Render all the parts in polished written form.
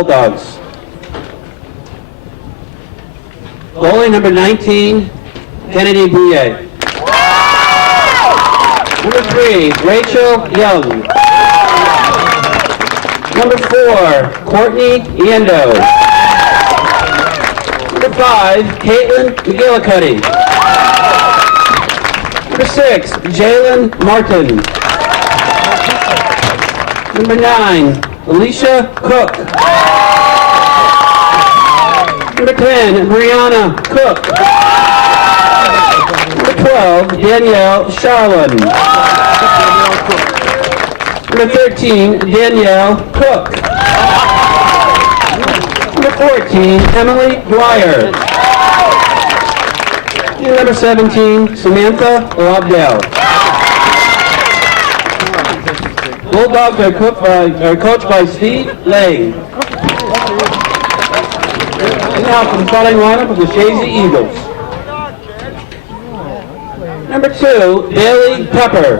Bulldogs. Goalie number 19, Kennedy Bouye. Number 3, Rachel Young. Number 4, Courtney Iendo. Number 5, Caitlin McGillicuddy. Number 6, Jalen Martin. Number 9, Alicia Cook. Number 10, Brianna Cook. Number 12, Danielle Charlin. Number 13, Danielle Cook. Number 14, Emily Dwyer. And number 17, Samantha Lobdell. Bulldogs are coached by Steve Lang. And now from the starting lineup of the Chazy Eagles. Number 2, Bailey Pepper.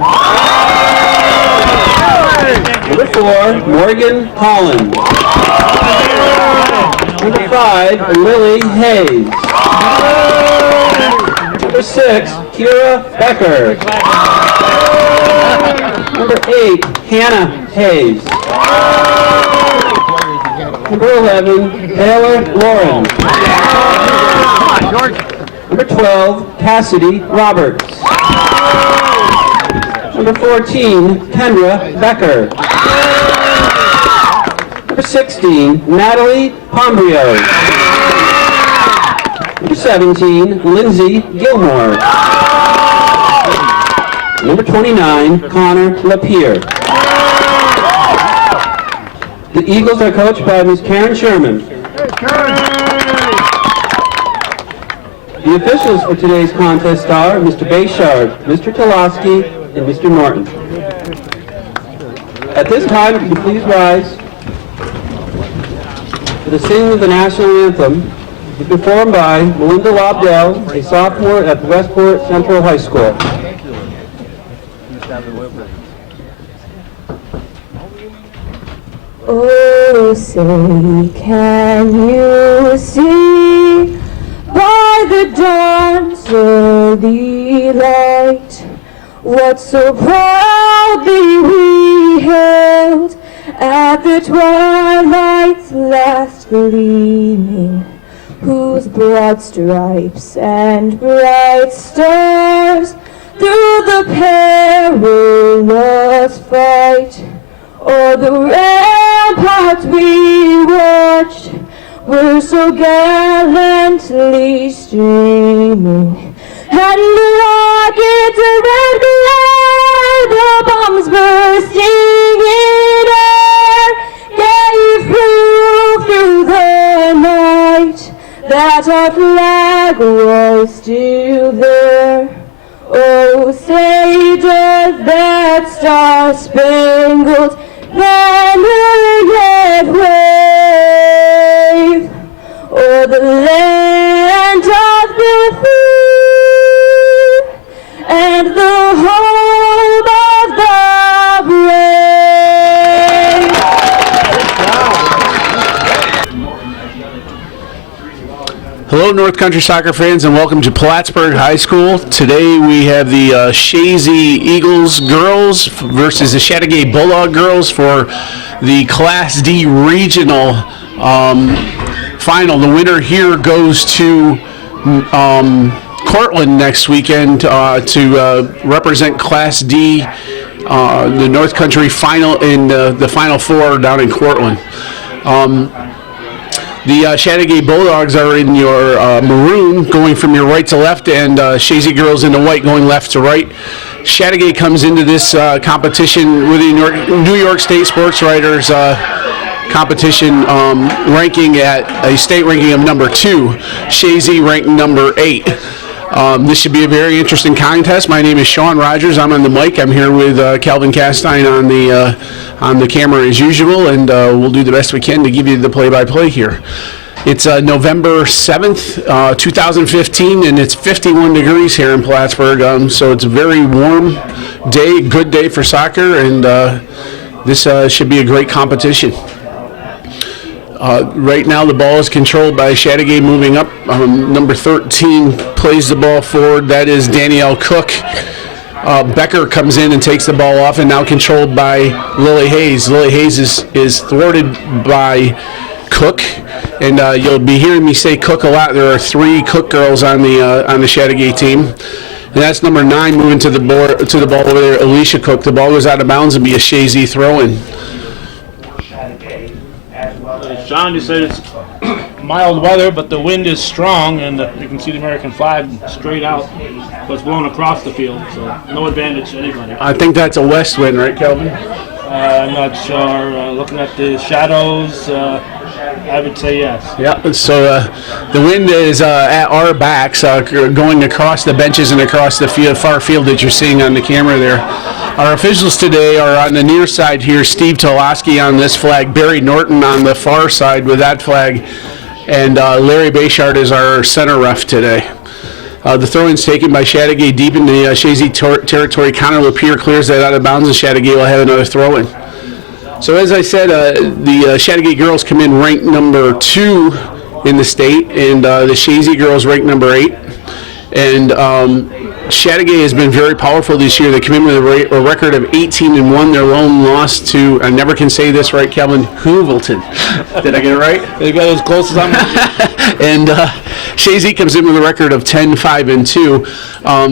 Number 4, Morgan Holland. Number 5, Lily Hayes. Number 6, Kira Becker. Number 8, Hannah Hayes. Number 11, Taylor Lauren. Number 12, Cassidy Roberts. Number 14, Kendra Becker. Number 16, Natalie Pombrio. Number 17, Lindsay Gilmore. Number 29, Connor Lapierre. The Eagles are coached by Ms. Karen Sherman. The officials for today's contest are Mr. Bayshard, Mr. Toloski, and Mr. Norton. At this time, if you please rise for the singing of the national anthem, performed by Melinda Lobdell, a sophomore at Westport Central High School. Oh, say, can you see by the dawn's early light what so proudly we hailed at the twilight's last gleaming, whose broad stripes and bright stars through the perilous fight o'er the ramparts we watched were so gallantly streaming, and the rockets red glare, the bombs bursting in air, gave proof through the night that our flag was still there. Oh, say does that star-spangled banner yet wave o'er the land of the free and the home of the brave? Hello, North Country soccer fans, and welcome to Plattsburgh High School. Today we have the Chazy Eagles girls versus the Chateaugay Bulldog girls for the Class D regional final. The winner here goes to Cortland next weekend to represent Class D, the North Country final in the Final Four down in Cortland. The Chateaugay Bulldogs are in your maroon, going from your right to left, and Chazy girls in the white, going left to right. Chateaugay comes into this competition with the New York State Sports Writers competition ranking at a state ranking of number 2. Chazy ranked number 8. This should be a very interesting contest. My name is Sean Rogers. I'm on the mic. I'm here with Calvin Castine on the camera as usual, and we'll do the best we can to give you the play-by-play here. It's November 7th, 2015, and it's 51 degrees here in Plattsburgh, so it's a very warm day, good day for soccer, and this should be a great competition. Right now, the ball is controlled by Chateaugay moving up. Number 13 plays the ball forward. That is Danielle Cook. Becker comes in and takes the ball off, and now controlled by Lily Hayes. Lily Hayes is thwarted by Cook, and you'll be hearing me say Cook a lot. There are 3 Cook girls on the Chateaugay team, and that's number 9 moving to the ball over there, Alicia Cook. The ball goes out of bounds and be a Chazy throw-in. John, you said it's mild weather, but the wind is strong, and you can see the American flag straight out, but it's blowing across the field, so no advantage to anybody. I think that's a west wind, right, Kelvin? I'm not sure. Looking at the shadows, I would say yes. Yeah, so the wind is at our backs, going across the benches and across the far field that you're seeing on the camera there. Our officials today are on the near side here, Steve Toloski on this flag, Barry Norton on the far side with that flag, and Larry Bayshard is our center ref today. The throw-in's taken by Chateaugay deep in the Chazy territory. Connor Lapierre clears that out of bounds, and Chateaugay will have another throw-in. So as I said, the Chateaugay girls come in ranked number 2 in the state, and the Chazy girls ranked number 8. And Chateaugay has been very powerful this year. They come in with a record of 18-1. Their lone loss to, I never can say this right, Kevin, Hoovelton. Did I get it right? They got as close as I'm And Chazy comes in with a record of 10-5-2.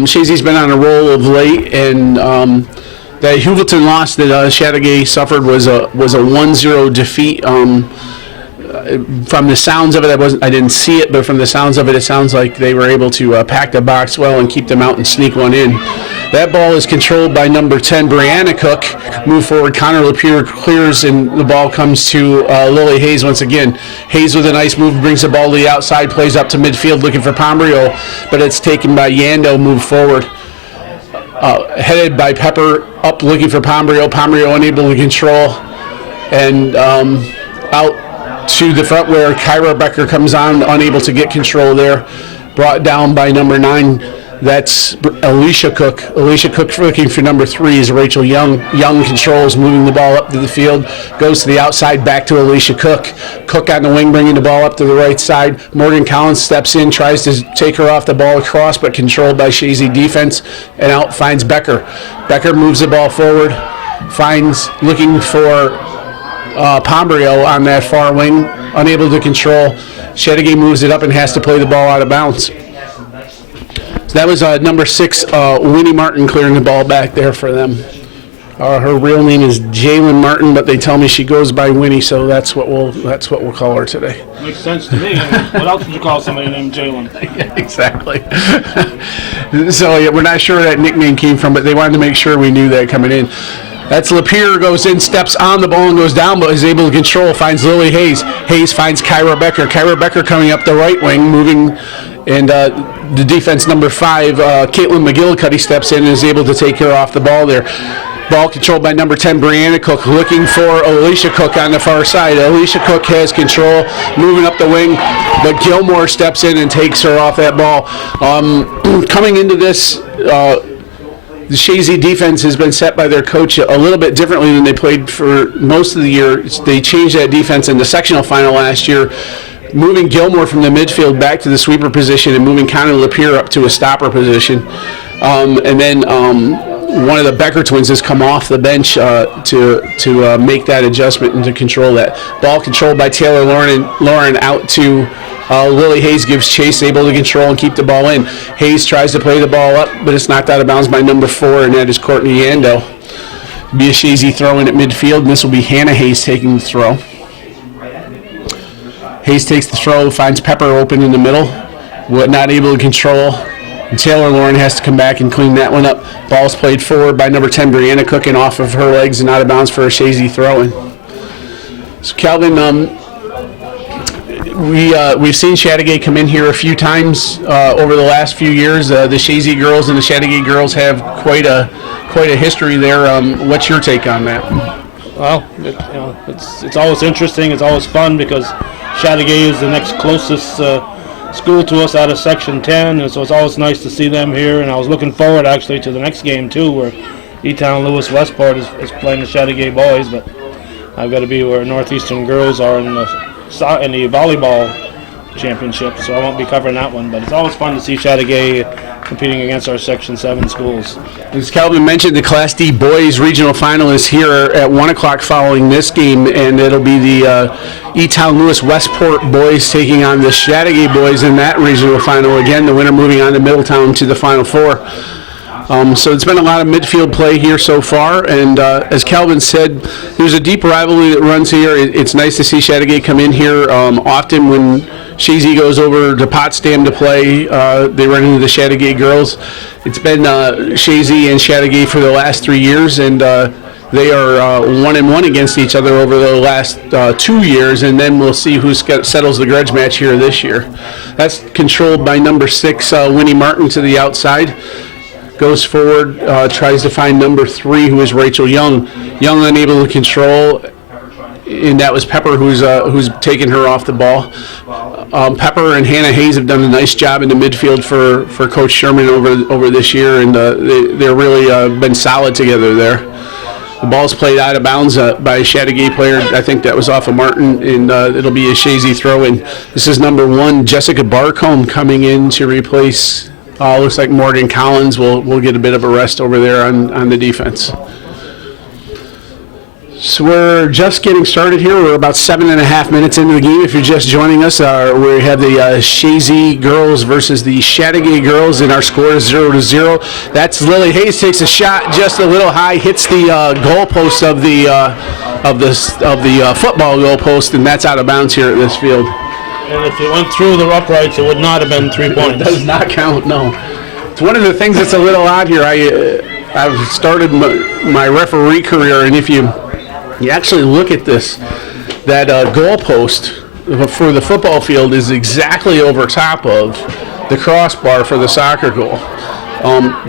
Chazy's been on a roll of late, and that Hoovelton loss that Chateaugay suffered was a 1-0 defeat. From the sounds of it, I didn't see it, but from the sounds of it, it sounds like they were able to pack the box well and keep them out and sneak one in. That ball is controlled by number 10, Brianna Cook. Move forward, Connor Lapierre clears, and the ball comes to Lily Hayes once again. Hayes with a nice move brings the ball to the outside, plays up to midfield looking for Pombrio, but it's taken by Yando, move forward. Headed by Pepper, up looking for Pombrio. Pombrio unable to control, and out to the front where Kyra Becker comes on, unable to get control there. Brought down by number 9. That's Alicia Cook. Alicia Cook looking for number 3 is Rachel Young. Young controls, moving the ball up to the field. Goes to the outside, back to Alicia Cook. Cook on the wing, bringing the ball up to the right side. Morgan Collins steps in, tries to take her off the ball across, but controlled by Chazy defense, and out finds Becker. Becker moves the ball forward, looking for Pombrio on that far wing, unable to control. Chateaugay moves it up and has to play the ball out of bounds. So that was number 6, Winnie Martin, clearing the ball back there for them. Her real name is Jalen Martin, but they tell me she goes by Winnie, so that's what we'll call her today. Makes sense to me. What else would you call somebody named Jalen? Yeah, exactly. So yeah, we're not sure where that nickname came from, but they wanted to make sure we knew that coming in. That's Lapierre, goes in, steps on the ball and goes down, but is able to control, finds Lily Hayes. Hayes finds Kyra Becker. Kyra Becker coming up the right wing, moving, and the defense number 5, Caitlin McGillicuddy, steps in and is able to take her off the ball there. Ball controlled by number 10, Brianna Cook, looking for Alicia Cook on the far side. Alicia Cook has control, moving up the wing, but Gilmore steps in and takes her off that ball. Coming into this, the Chazy defense has been set by their coach a little bit differently than they played for most of the year. They changed that defense in the sectional final last year, moving Gilmore from the midfield back to the sweeper position and moving Connor Lapierre up to a stopper position. And then one of the Becker twins has come off the bench to make that adjustment and to control that. Ball controlled by Taylor Lauren out to Lily Hayes, gives chase, able to control and keep the ball in. Hayes tries to play the ball up, but it's knocked out of bounds by number 4, and that is Courtney Yando. Be a Chazy throw in at midfield, and this will be Hannah Hayes taking the throw. Hayes takes the throw, finds Pepper open in the middle, not able to control. And Taylor Lauren has to come back and clean that one up. Ball's played forward by number 10, Brianna Cook, and off of her legs and out of bounds for a Chazy throw-in. So Calvin, we've seen Chateaugay come in here a few times over the last few years. The Chazy girls and the Chateaugay girls have quite a history there. What's your take on that? Well, it's always interesting. It's always fun because Chateaugay is the next closest school to us out of Section 10, and so it's always nice to see them here. And I was looking forward actually to the next game too, where E-Town Lewis Westport is playing the Chateaugay boys, but I've got to be where Northeastern girls are in the volleyball championship, so I won't be covering that one. But it's always fun to see Chateaugay competing against our Section 7 schools. As Calvin mentioned, the Class D boys regional finalists here at 1 o'clock following this game, and it'll be the E-Town Lewis Westport boys taking on the Chateaugay boys in that regional final. Again, the winner moving on to Middletown to the Final Four. So it's been a lot of midfield play here so far, and as Calvin said, there's a deep rivalry that runs here. It's nice to see Chateaugay come in here. Often when Chazy goes over to Potsdam to play, they run into the Chateaugay girls. It's been Chazy and Chateaugay for the last 3 years, and they are 1-1 against each other over the last 2 years, and then we'll see who settles the grudge match here this year. That's controlled by number 6, Winnie Martin, to the outside. Goes forward, tries to find number 3, who is Rachel Young. Young unable to control, and that was Pepper who's taken her off the ball. Pepper and Hannah Hayes have done a nice job in the midfield for Coach Sherman over this year, and they're really been solid together there. The ball's played out of bounds by a Chateaugay player. I think that was off of Martin, and it'll be a Chazy throw-in. This is number 1, Jessica Barcombe, coming in to replace. Looks like Morgan Collins will get a bit of a rest over there on the defense. So we're just getting started here. We're about 7.5 minutes into the game. If you're just joining us, we have the Chazy girls versus the Chateaugay girls, and our score is 0-0. That's Lily Hayes takes a shot just a little high, hits the goalpost of the football goalpost, and that's out of bounds here at this field. And if it went through the uprights, it would not have been 3 points. It does not count, no. It's one of the things that's a little odd here. I've started my referee career, and if you actually look at this, that goalpost for the football field is exactly over top of the crossbar for the soccer goal.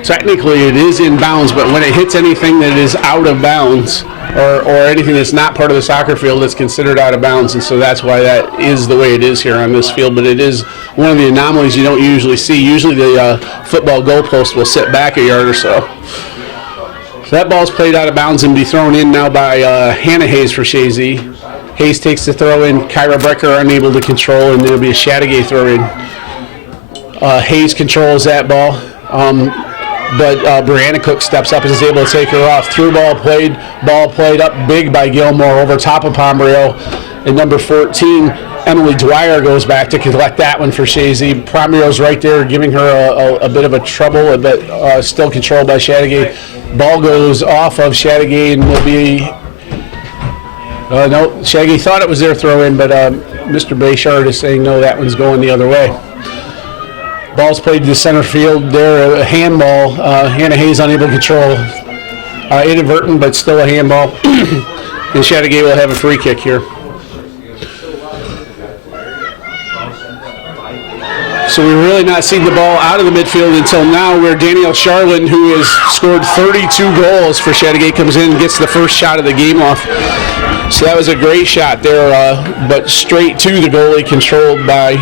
Technically, it is in bounds, but when it hits anything that is out of bounds, or anything that's not part of the soccer field, it's considered out of bounds, and so that's why that is the way it is here on this field. But it is one of the anomalies you don't usually see. Usually the football goalpost will sit back a yard or so. So that ball's played out of bounds and be thrown in now by Hannah Hayes for Chazy. Hayes takes the throw in. Kyra Brecker unable to control, and there'll be a Chateaugay throw in. Hayes controls that ball. But Brianna Cook steps up and is able to take her off. Through ball played up big by Gilmore over top of Pombrio. And number 14, Emily Dwyer, goes back to collect that one for Chazy. Pombrio's right there giving her a bit of a trouble, but still controlled by Chateaugay. Ball goes off of Chateaugay and will be... no, Chateaugay thought it was their throw-in, but Mr. Bayshard is saying no, that one's going the other way. Ball's played to the center field there, a handball. Hannah Hayes unable to control. Inadvertent, but still a handball. And Chateaugay will have a free kick here. So we're really not seeing the ball out of the midfield until now, where Danielle Charlin, who has scored 32 goals for Chateaugay, comes in and gets the first shot of the game off. So that was a great shot there, but straight to the goalie, controlled by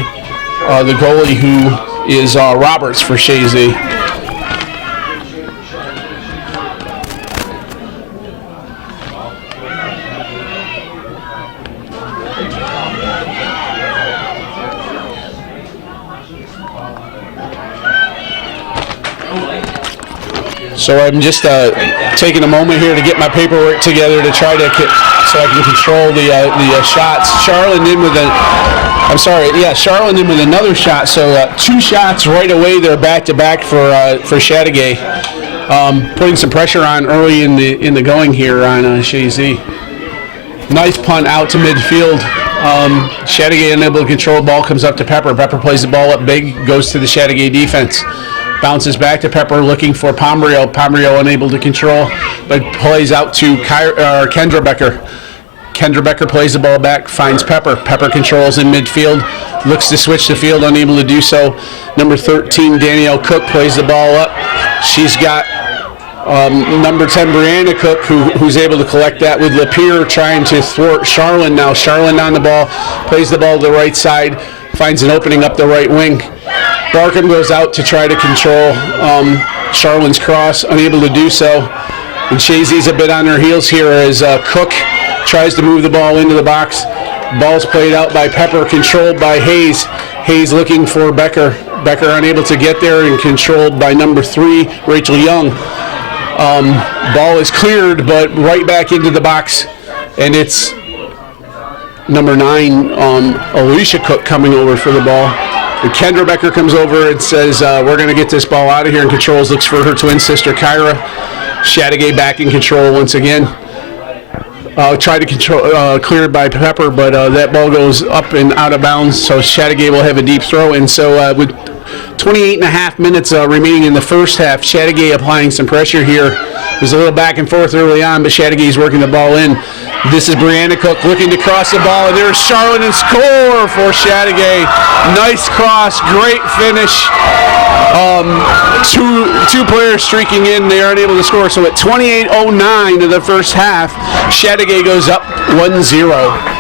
the goalie, who is Roberts for Chazy. So I'm just taking a moment here to get my paperwork together to try to so I can control the shots. Charlin in with Charlin in with another shot. So 2 shots right away there, back to back for Chateaugay, putting some pressure on early in the going here on Chazy. Nice punt out to midfield. Chateaugay unable to control the ball, comes up to Pepper. Pepper plays the ball up big, goes to the Chateaugay defense. Bounces back to Pepper, looking for Pombrio. Pombrio unable to control, but plays out to Kendra Becker. Kendra Becker plays the ball back, finds Pepper. Pepper controls in midfield, looks to switch the field, unable to do so. Number 13, Danielle Cook, plays the ball up. She's got number 10, Brianna Cook, who's able to collect that with Lapeer trying to thwart Charlin now. Charlin on the ball, plays the ball to the right side, finds an opening up the right wing. Barkham goes out to try to control Charlin's cross, unable to do so. And Chazy's a bit on her heels here as Cook tries to move the ball into the box. Ball's played out by Pepper, controlled by Hayes. Hayes looking for Becker. Becker unable to get there and controlled by number 3, Rachel Young. Ball is cleared, but right back into the box, and it's number 9, Alicia Cook coming over for the ball. And Kendra Becker comes over and says, we're going to get this ball out of here, and controls, looks for her twin sister, Kyra. Chateaugay back in control once again. Tried to control, cleared by Pepper, but that ball goes up and out of bounds, so Chateaugay will have a deep throw. And so with 28 and a half minutes remaining in the first half, Chateaugay applying some pressure here. There's a little back and forth early on, but Chateaugay's working the ball in. This is Brianna Cook looking to cross the ball, and there's Charlotte and score for Chateaugay. Nice cross, great finish. Two players streaking in, they aren't able to score. So at 28:09 of the first half, Chateaugay goes up 1-0.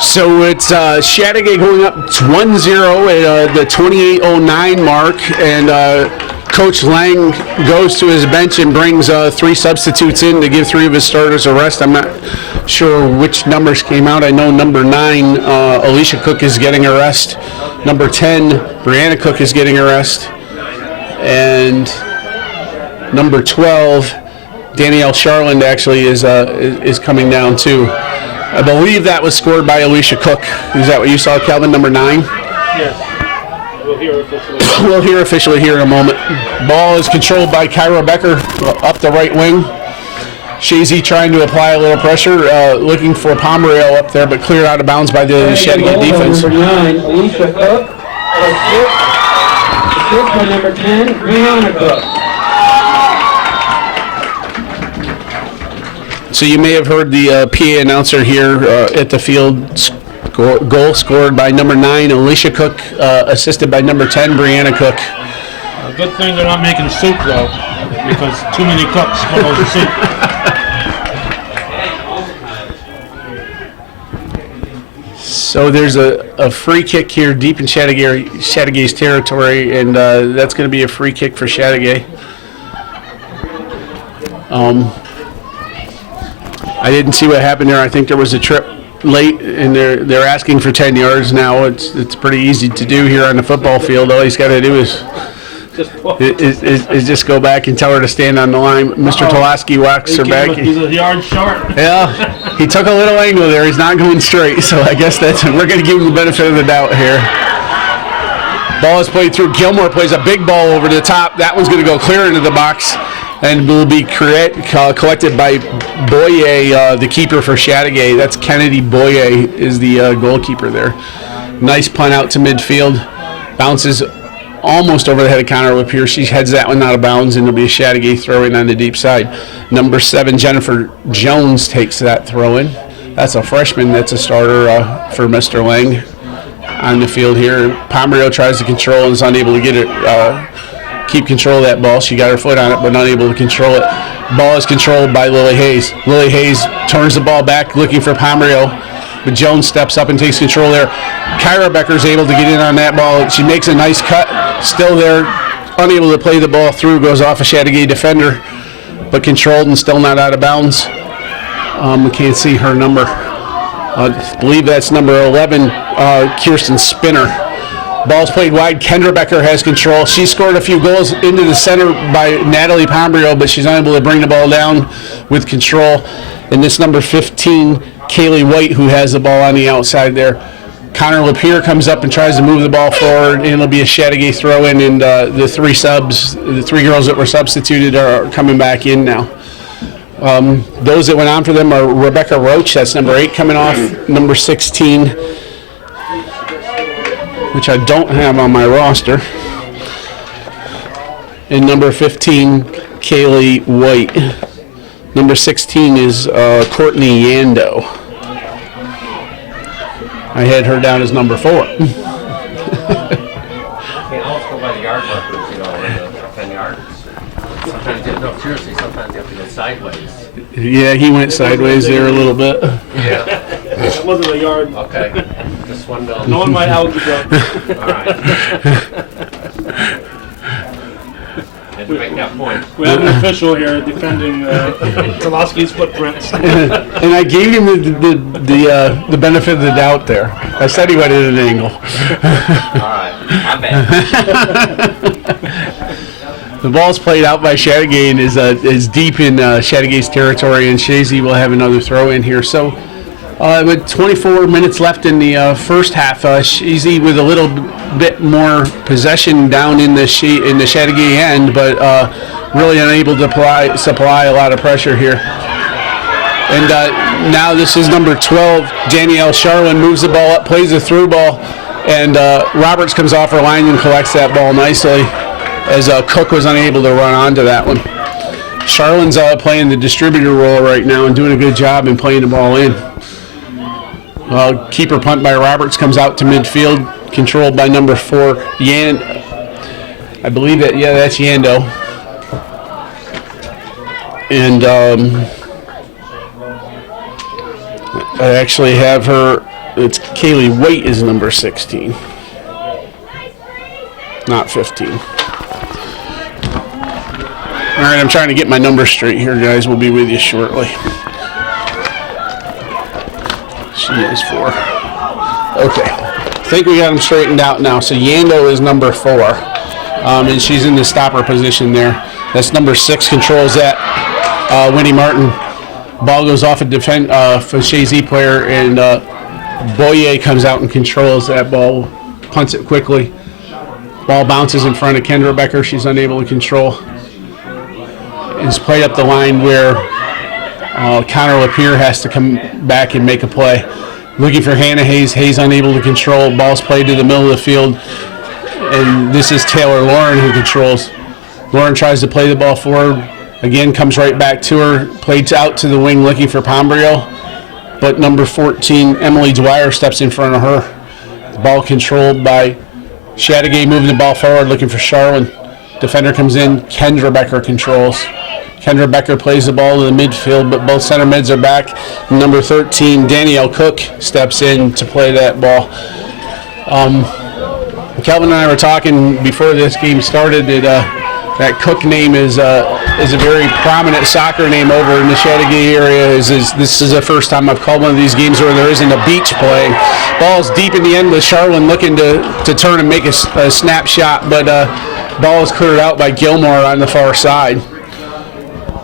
So it's Chateaugay going up 1-0 at the 28:09 mark, and Coach Lang goes to his bench and brings 3 substitutes in to give 3 of his starters a rest. I'm not sure which numbers came out. I know number 9, Alicia Cook, is getting a rest. Number 10, Brianna Cook, is getting a rest. And number 12, Danielle Charland, actually is coming down too. I believe that was scored by Alicia Cook. Is that what you saw, Calvin, number 9? Yes. We'll hear officially. We'll hear officially here in a moment. Ball is controlled by Kyra Becker up the right wing. Chazy trying to apply a little pressure, looking for Pomerale up there, but cleared out of bounds by the Chateaugay defense. Number 9, Alicia Cook. Assist by number 10, Brianna Cook. So you may have heard the PA announcer here at the field. Goal scored by number 9, Alicia Cook, assisted by number 10, Brianna Cook. Good thing they're not making soup, though, because too many cooks spoils the soup. So there's a free kick here deep in Chateaugay's territory, and that's going to be a free kick for Chateaugay. I didn't see what happened there. I think there was a trip late, and they're asking for 10 yards now. It's pretty easy to do here on the football field. All he's got to do is just go back and tell her to stand on the line. Mr. Tulaski walks her back. He's a yard short. Yeah, he took a little angle there. He's not going straight, so I guess we're going to give him the benefit of the doubt here. Ball is played through. Gilmore plays a big ball over the top. That one's going to go clear into the box and will be collected by Boye, the keeper for Chateaugay. That's Kennedy Boye is the goalkeeper there. Nice punt out to midfield. Bounces almost over the head of Connor LaPierre. She heads that one out of bounds, and it'll be a Chateaugay throw-in on the deep side. Number 7, Jennifer Jones, takes that throw-in. That's a freshman. That's a starter for Mr. Lang on the field here. Pomerale tries to control and is unable to get it. Keep control of that ball. She got her foot on it, but unable to control it. Ball is controlled by Lily Hayes. Lily Hayes turns the ball back, looking for Pomerale, but Jones steps up and takes control there. Kyra Becker's able to get in on that ball. She makes a nice cut, still there, unable to play the ball through, goes off a Chateaugay defender, but controlled and still not out of bounds. We can't see her number. I believe that's number 11, Kirsten Spinner. Ball's played wide. Kendra Becker has control. She scored a few goals into the center by Natalie Pomerale, but she's unable to bring the ball down with control. And this number 15, Kaylee White, who has the ball on the outside there. Connor LaPierre comes up and tries to move the ball forward, and it'll be a Chateaugay throw-in, and the 3 subs, the 3 girls that were substituted are coming back in now. Those that went on for them are Rebecca Roach, that's number 8 coming off, number 16, which I don't have on my roster, and number 15, Kaylee White. Number 16 is Courtney Yando. I had her down as number 4. Can't always go by the yard markers, you know, the 10 yards. Sometimes you have, no, seriously, sometimes you have to go sideways. Yeah, he went sideways there a little bit. Yeah. That wasn't a yard. Okay. Just one. Knowing my algebra. All right. make that point. We have an official here defending Kowalski's footprints. And I gave him the benefit of the doubt there. I said he went at an angle. All right, my bad. The ball's played out by Chateaugay and is deep in Chateaugay's territory, and Chazy will have another throw in here. So with 24 minutes left in the first half, Chazy with a little bit more possession down in the Chateaugay end, but really unable to supply a lot of pressure here. And now this is number 12, Danielle Charlin, moves the ball up, plays a through ball, and Roberts comes off her line and collects that ball nicely, as Cook was unable to run onto that one. Charlin's playing the distributor role right now and doing a good job in playing the ball in. Keeper punt by Roberts comes out to midfield, controlled by number 4, I believe that's Yando. And I actually have her, it's Kaylee Waite is number 16, not 15. All right, I'm trying to get my numbers straight here, guys. We'll be with you shortly. She is 4. Okay. I think we got them straightened out now. So Yando is number 4, and she's in the stopper position there. That's number 6, controls that. Winnie Martin. Ball goes off a for Chazy player, and Boyer comes out and controls that ball, punts it quickly. Ball bounces in front of Kendra Becker. She's unable to control. It's played up the line where Connor Lapierre has to come back and make a play. Looking for Hannah Hayes. Hayes unable to control. Ball's played to the middle of the field. And this is Taylor Lauren who controls. Lauren tries to play the ball forward. Again, comes right back to her. Played out to the wing looking for Pombrio. But number 14, Emily Dwyer, steps in front of her. The ball controlled by Chateaugay, moving the ball forward looking for Charlin. Defender comes in. Kendra Becker controls. Kendra Becker plays the ball to the midfield, but both center mids are back. Number 13, Danielle Cook, steps in to play that ball. Kelvin and I were talking before this game started that Cook name is a very prominent soccer name over in the Chateaugay area. This is the first time I've called one of these games where there isn't a beach play. Ball's deep in the end with Charlin looking to turn and make a snapshot, but ball is cleared out by Gilmore on the far side.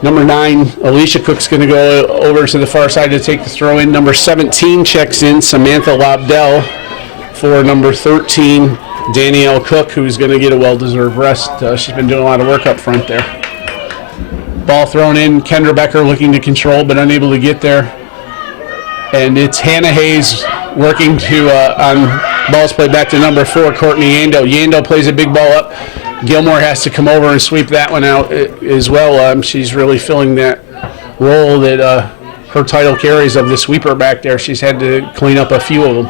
Number 9, Alicia Cook's going to go over to the far side to take the throw in. Number 17 checks in, Samantha Lobdell, for number 13, Danielle Cook, who's going to get a well-deserved rest. She's been doing a lot of work up front there. Ball thrown in, Kendra Becker looking to control but unable to get there. And it's Hannah Hayes working on balls played back to number 4, Courtney Yando. Yando plays a big ball up. Gilmore has to come over and sweep that one out as well. She's really filling that role that her title carries of the sweeper back there. She's had to clean up a few of them.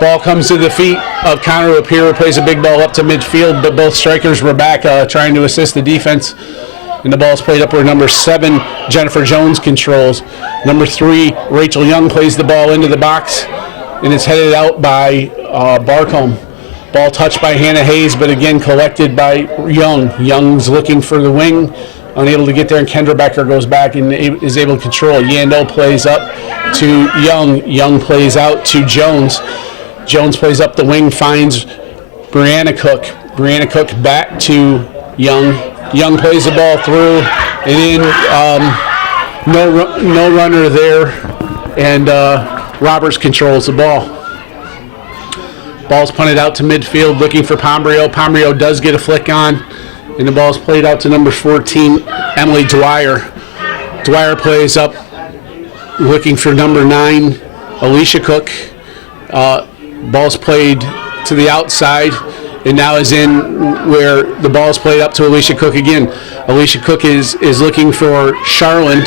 Ball comes to the feet of Connor Lapierre, plays a big ball up to midfield, but both strikers were back trying to assist the defense. And the ball's played up where number 7, Jennifer Jones, controls. Number 3, Rachel Young, plays the ball into the box, and it's headed out by Barcombe. Ball touched by Hannah Hayes, but again collected by Young. Young's looking for the wing, unable to get there, and Kendra Becker goes back and is able to control. Yando plays up to Young. Young plays out to Jones. Jones plays up the wing, finds Brianna Cook. Brianna Cook back to Young. Young plays the ball through and in. No runner there, and Roberts controls the ball. Ball's punted out to midfield looking for Pombrio. Pombrio does get a flick on, and the ball's played out to number 14, Emily Dwyer. Dwyer plays up looking for number 9, Alicia Cook. Ball's played to the outside, and now is in where the ball's played up to Alicia Cook again. Alicia Cook is looking for Charlotte,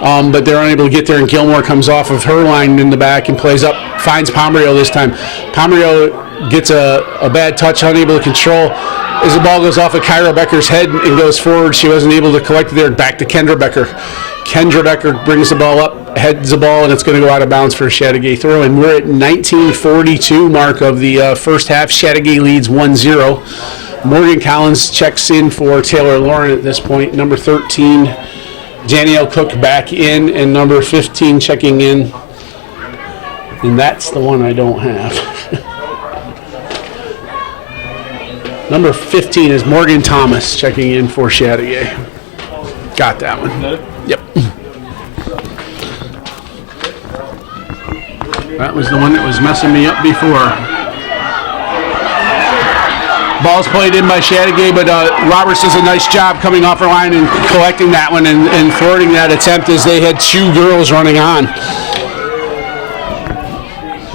but they're unable to get there, and Gilmore comes off of her line in the back and plays up, finds Pombrio this time. Pombrio gets a bad touch, unable to control. As the ball goes off of Kyra Becker's head and goes forward, she wasn't able to collect it there. Back to Kendra Becker. Kendra Becker brings the ball up, heads the ball, and it's going to go out of bounds for a Chateaugay throw. And we're at 19:42 mark of the first half. Chateaugay leads 1-0. Morgan Collins checks in for Taylor Lauren at this point. Number 13, Danielle Cook back in, and number 15 checking in. And that's the one I don't have. Number 15 is Morgan Thomas checking in for Chateaugay. Got that one. Yep. That was the one that was messing me up before. Ball's played in by Chateaugay, but Roberts does a nice job coming off her line and collecting that one and thwarting that attempt as they had two girls running on.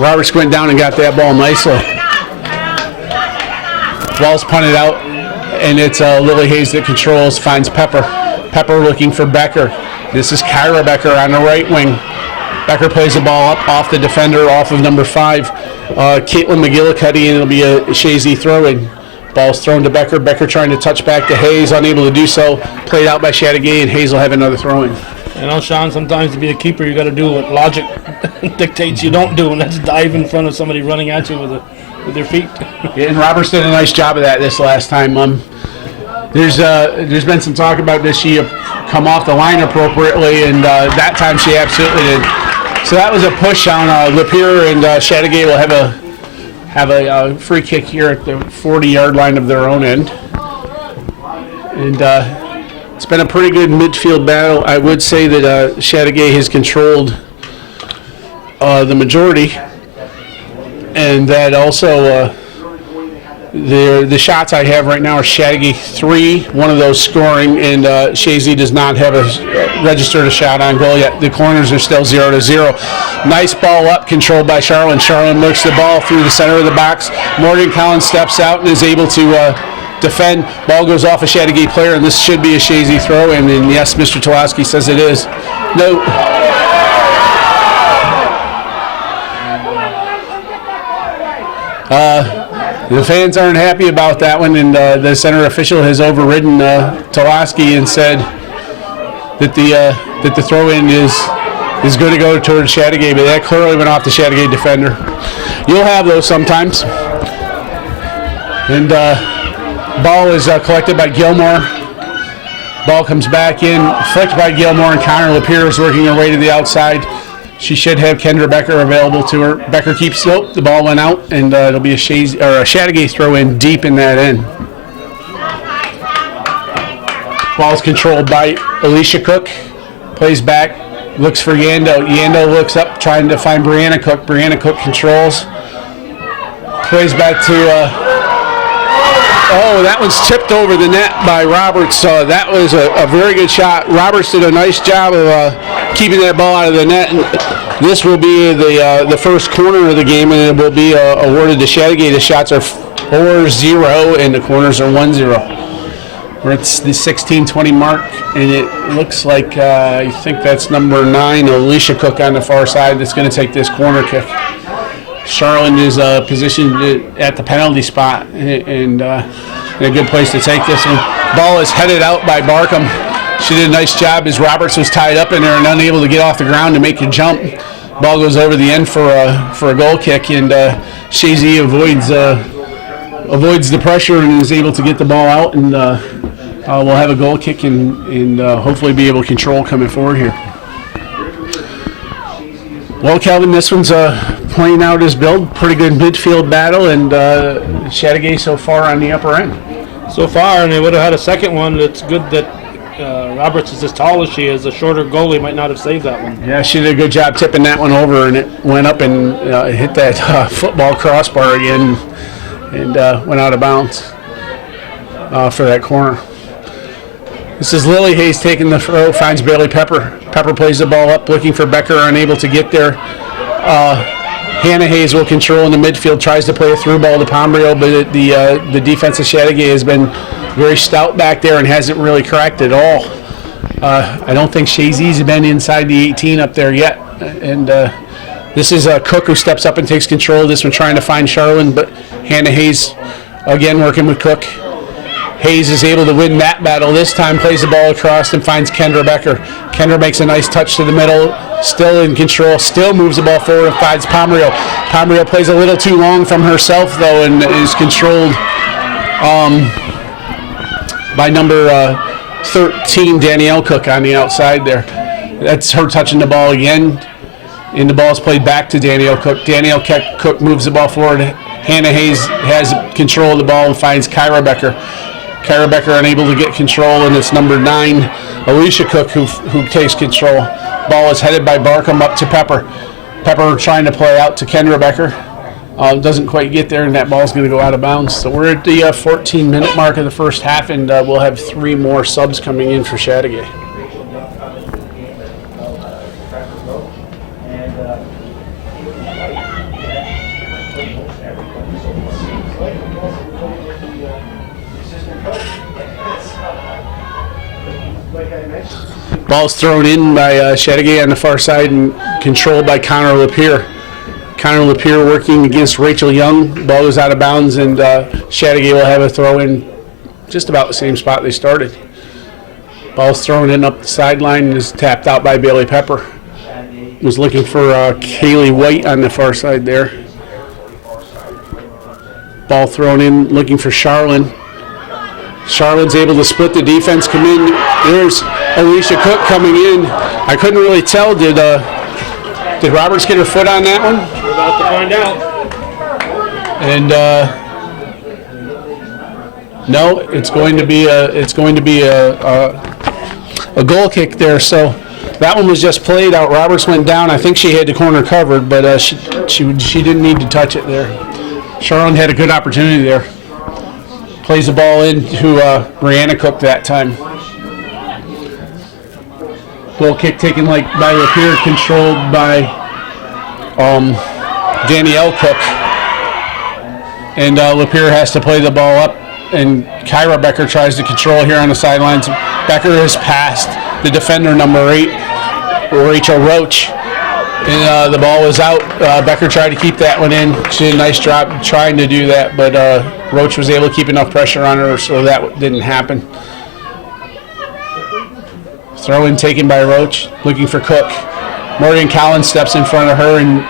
Roberts went down and got that ball nicely. Ball's punted out, and it's Lily Hayes that controls, finds Pepper. Pepper looking for Becker. This is Kyra Becker on the right wing. Becker plays the ball up off the defender, off of number 5, Caitlin McGillicuddy, and it'll be a Chazy throw-in. Ball's thrown to Becker. Becker trying to touch back to Hayes, unable to do so. Played out by Chateaugay, and Hayes will have another throw-in. You know, Sean, sometimes to be a keeper, you got to do what logic dictates you don't do, and that's dive in front of somebody running at you with their feet. Yeah, and Roberts did a nice job of that this last time. There's been some talk about does she come off the line appropriately, and that time she absolutely did. So that was a push on Lapeer, and Chateaugay will have a free kick here at the 40-yard line of their own end. And it's been a pretty good midfield battle. I would say that Chateaugay has controlled the majority, and that also the shots I have right now are Chateaugay 3, one of those scoring, and Chazy does not have registered a shot on goal yet. The corners are still 0-0. Nice ball up, controlled by Charlin. Charlin looks the ball through the center of the box. Morgan Collins steps out and is able to defend. Ball goes off a Chateaugay player, and this should be a Chazy throw, and yes, Mr. Tulaski says it is. No. The fans aren't happy about that one, and the center official has overridden Tulaski and said that the throw-in is going to go towards Chateaugay, but that clearly went off the Chateaugay defender. You'll have those sometimes. And ball is collected by Gilmore. Ball comes back in, flicked by Gilmore, and Connor Lapeer is working her way to the outside. She should have Kendra Becker available to her. Becker keeps the ball went out, and it'll be a Chateaugay throw in deep in that end. Ball's controlled by Alicia Cook. Plays back, looks for Yando. Yando looks up, trying to find Brianna Cook. Brianna Cook controls. Plays back to. That one's tipped over the net by Roberts. That was a very good shot. Roberts did a nice job of keeping that ball out of the net. And this will be the first corner of the game, and it will be awarded to Chateaugay. The shots are 4-0, and the corners are 1-0. We're at the 16-20 mark, and it looks like I think that's number 9, Alicia Cook on the far side, that's going to take this corner kick. Charlin is positioned at the penalty spot, and in a good place to take this one. Ball is headed out by Barkham. She did a nice job as Roberts was tied up in there and unable to get off the ground to make a jump. Ball goes over the end for a goal kick, and Chazy avoids the pressure and is able to get the ball out, and we'll have a goal kick and hopefully be able to control coming forward here. Well, Kelvin, this one's playing out his build. Pretty good midfield battle, and Chateaugay so far on the upper end. So far, and they would have had a second one. It's good that Roberts is as tall as she is. A shorter goalie might not have saved that one. Yeah, she did a good job tipping that one over, and it went up and hit that football crossbar again and went out of bounds for that corner. This is Lily Hayes taking the throw, finds Bailey Pepper. Pepper plays the ball up, looking for Becker, unable to get there. Hannah Hayes will control in the midfield, tries to play a through ball to Pombrio, but the defense of Chateaugay has been very stout back there and hasn't really cracked at all. I don't think Chazy's been inside the 18 up there yet. And this is Cook who steps up and takes control of this one, trying to find Charlin, but Hannah Hayes again working with Cook. Hayes is able to win that battle. This time plays the ball across and finds Kendra Becker. Kendra makes a nice touch to the middle, still in control, still moves the ball forward and finds Pombrio. Pombrio plays a little too long from herself, though, and is controlled by number 13, Danielle Cook on the outside there. That's her touching the ball again. And the ball's played back to Danielle Cook. Danielle Cook moves the ball forward. Hannah Hayes has control of the ball and finds Kyra Becker. Kyra Becker unable to get control, and it's number 9, Alicia Cook, who takes control. Ball is headed by Barkham up to Pepper. Pepper trying to play out to Kendra Becker. Doesn't quite get there, and that ball's going to go out of bounds. So we're at the 14-minute mark of the first half, and we'll have 3 more subs coming in for Chateaugay. Ball's thrown in by Chateaugay on the far side and controlled by Connor Lapierre. Connor Lapierre working against Rachel Young. Ball is out of bounds, and Chateaugay will have a throw in just about the same spot they started. Ball's thrown in up the sideline and is tapped out by Bailey Pepper. Was looking for Kaylee White on the far side there. Ball thrown in, looking for Charlene. Charlotte's able to split the defense, come in. There's Alicia Cook coming in. I couldn't really tell. Did Roberts get her foot on that one? We're about to find out. And no, it's going to be a goal kick there. So that one was just played out. Roberts went down. I think she had the corner covered, but she didn't need to touch it there. Charlotte had a good opportunity there. Plays the ball in to Brianna Cook that time. Goal kick taken by Lapierre, controlled by Danielle Cook. And Lapierre has to play the ball up, and Kyra Becker tries to control here on the sidelines. Becker has passed the defender, number 8, Rachel Roach. And the ball was out. Becker tried to keep that one in. She did a nice job trying to do that, but Roach was able to keep enough pressure on her so that didn't happen. Throw in taken by Roach, looking for Cook. Morgan Collins steps in front of her and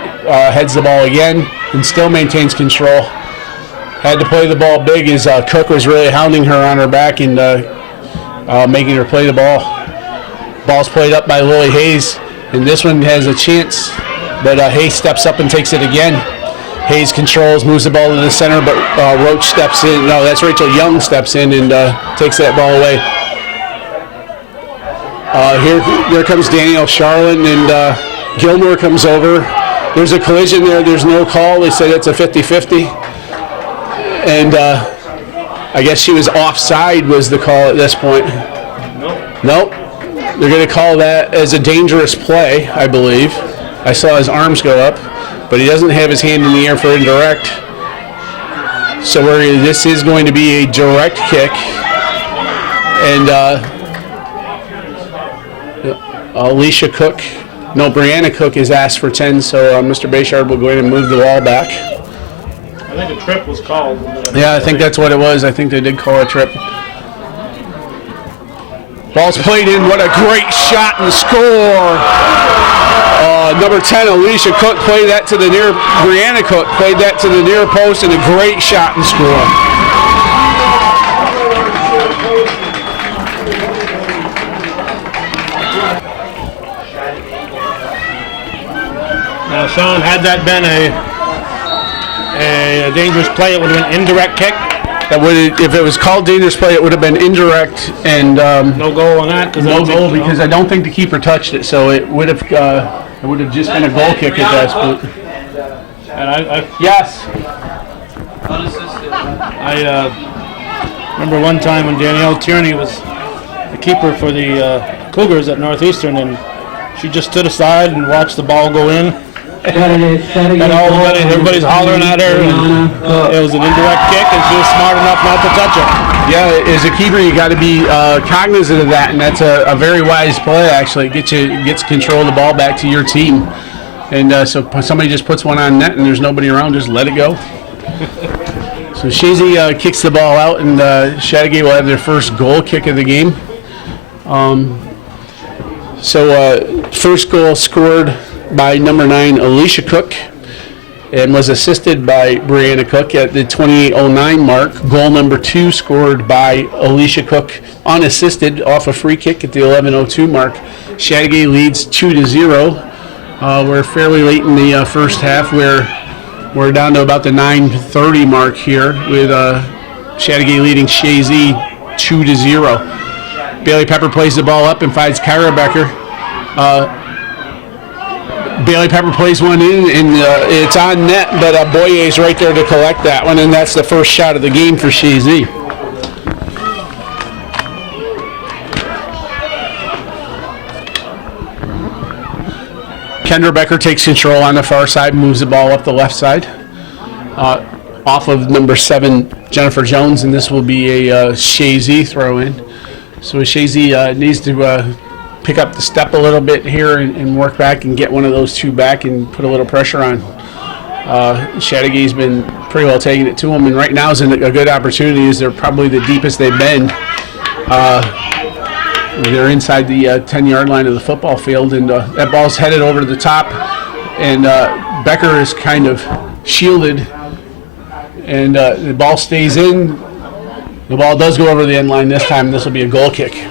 heads the ball again and still maintains control. Had to play the ball big as Cook was really hounding her on her back and making her play the ball. Ball's played up by Lily Hayes. And this one has a chance, but Hayes steps up and takes it again. Hayes controls, moves the ball to the center, but Roach steps in. No, that's Rachel Young steps in and takes that ball away. Here comes Danielle Charlin, and Gilmore comes over. There's a collision there. There's no call. They said it's a 50-50. And I guess she was offside was the call at this point. Nope. They're going to call that as a dangerous play, I believe. I saw his arms go up, but he doesn't have his hand in the air for indirect. So this is going to be a direct kick. And Brianna Cook is asked for 10, so Mr. Bayshard will go in and move the ball back. I think a trip was called. Yeah, I think that's what it was. I think they did call a trip. Ball's played in. What a great shot and score. Number 10, Alicia Cook played that to the near. Brianna Cook played that to the near post, and a great shot and score. Now, Sean, had that been a dangerous play, it would have been indirect kick. If it was called dangerous play, it would have been indirect and no goal on that. No goal because I don't think the keeper touched it, so it would have just been a goal kick at that point. And Yes. I remember one time when Danielle Tierney was the keeper for the Cougars at Northeastern, and she just stood aside and watched the ball go in. And everybody's hollering at her, and it was an indirect kick, and she was smart enough not to touch it. Yeah, as a keeper, you got to be cognizant of that, and that's a very wise play. Actually, it gets control of the ball back to your team, and so if somebody just puts one on net and there's nobody around, just let it go. So Chazy kicks the ball out, and Chateaugay will have their first goal kick of the game. First goal scored by number 9, Alicia Cook. and was assisted by Brianna Cook at the 28:09 mark. Goal number 2 scored by Alicia Cook unassisted off a free kick at the 11:02 mark. Chateaugay leads 2-0. We're fairly late in the first half. We're down to about the 9:30 mark here with Chateaugay leading Chazy 2-0. Bailey Pepper plays the ball up and finds Kyra Becker. Bailey Pepper plays one in, and it's on net, but Boye's right there to collect that one, and that's the first shot of the game for Chazy. Kendra Becker takes control on the far side, moves the ball up the left side, off of number 7, Jennifer Jones, and this will be a Chazy throw in. So Chazy needs to pick up the step a little bit here and work back and get one of those two back and put a little pressure on. Chateaugay's been pretty well taking it to them, and right now is a good opportunity as they're probably the deepest they've been. They're inside the 10-yard line of the football field, and that ball's headed over to the top, and Becker is kind of shielded, and the ball stays in. The ball does go over the end line this time. This will be a goal kick.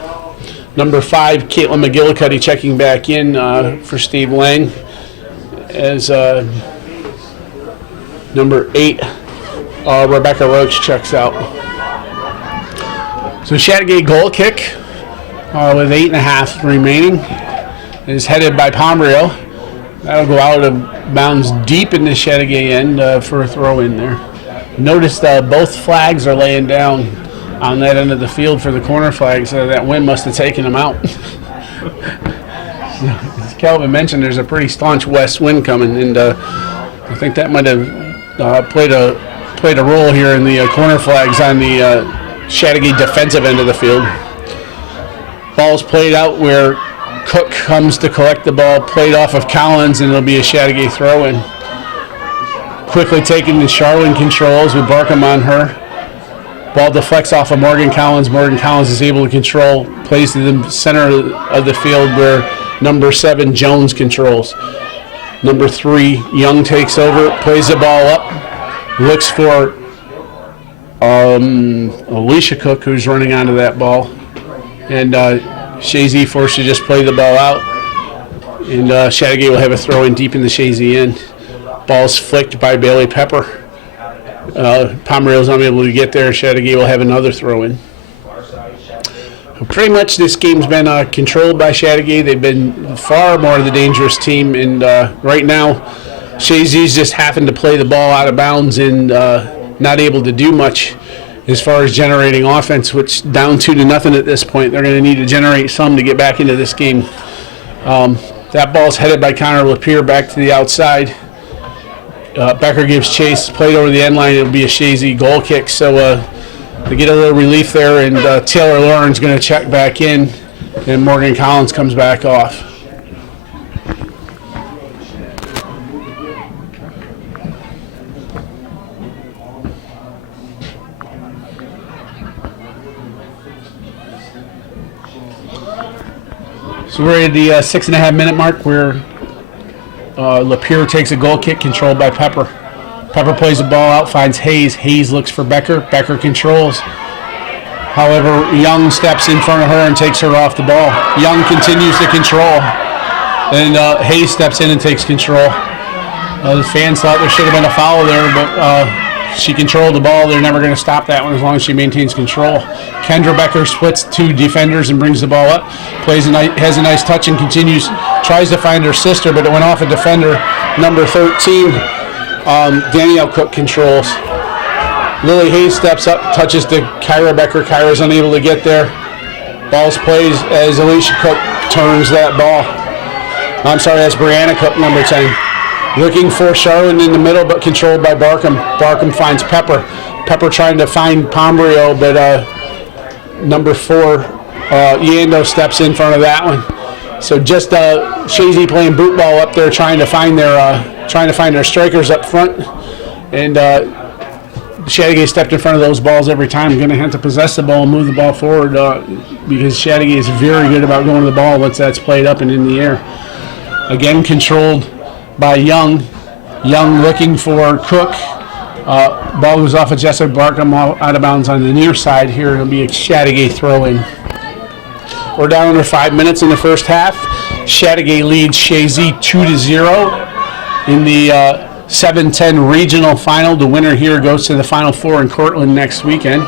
Number 5, Caitlin McGillicuddy checking back in for Steve Lang, as number 8, Rebecca Roach checks out. So Chateaugay goal kick with 8.5 remaining is headed by Pombrio. That'll go out of bounds deep in the Chateaugay end for a throw in there. Notice both flags are laying down on that end of the field for the corner flags. That wind must have taken them out. As Calvin mentioned, there's a pretty staunch west wind coming, and I think that might have played a role here in the corner flags on the Chateaugay defensive end of the field. Ball's played out where Cook comes to collect the ball, played off of Collins, and it'll be a Chateaugay throw-in. Quickly taken to Charlene controls with Barkham on her. Ball deflects off of Morgan Collins. Morgan Collins is able to control, plays to the center of the field where number 7, Jones, controls. Number 3, Young takes over, plays the ball up, looks for Alicia Cook, who's running onto that ball. And Chazy forced to just play the ball out. And Chateaugay will have a throw in deep in the Chazy end. Ball's flicked by Bailey Pepper. Pomerale's unable to get there. Chateaugay will have another throw in. Pretty much this game's been controlled by Chateaugay. They've been far more the dangerous team, and right now Chazy's just having to play the ball out of bounds and not able to do much as far as generating offense, which down 2-0 at this point. They're going to need to generate some to get back into this game. That ball's headed by Connor Lapierre back to the outside. Becker gives chase, played over the end line. It'll be a Chazy goal kick. So they get a little relief there, and Taylor Lauren's going to check back in, and Morgan Collins comes back off. So we're at the 6.5-minute mark where Lapierre takes a goal kick controlled by Pepper. Pepper plays the ball out, finds Hayes. Hayes looks for Becker. Becker controls. However, Young steps in front of her and takes her off the ball. Young continues to control. And Hayes steps in and takes control. The fans thought there should have been a foul there, but she controlled the ball. They're never going to stop that one as long as she maintains control. Kendra Becker splits 2 defenders and brings the ball up. Has a nice touch and continues. Tries to find her sister, but it went off a defender. Number 13, Danielle Cook controls. Lily Hayes steps up, touches to Kyra Becker. Kyra's unable to get there. Ball's plays as Alicia Cook turns that ball. I'm sorry, that's Brianna Cook, number 10. Looking for Charlotte in the middle, but controlled by Barkham. Barkham finds Pepper. Pepper trying to find Pombrio, but number 4, Yando steps in front of that one. So just Chazy playing boot ball up there, trying to find their strikers up front, and Chateaugay stepped in front of those balls every time. Going to have to possess the ball and move the ball forward because Chateaugay is very good about going to the ball once that's played up and in the air. Again, controlled by Young. Young looking for Cook. Ball goes off of Jessica Barkham out of bounds on the near side here. It'll be a Chateaugay throw-in. We're down under 5 minutes in the first half. Chateaugay leads Chazy 2-0 in the 7-10 regional final. The winner here goes to the Final Four in Cortland next weekend.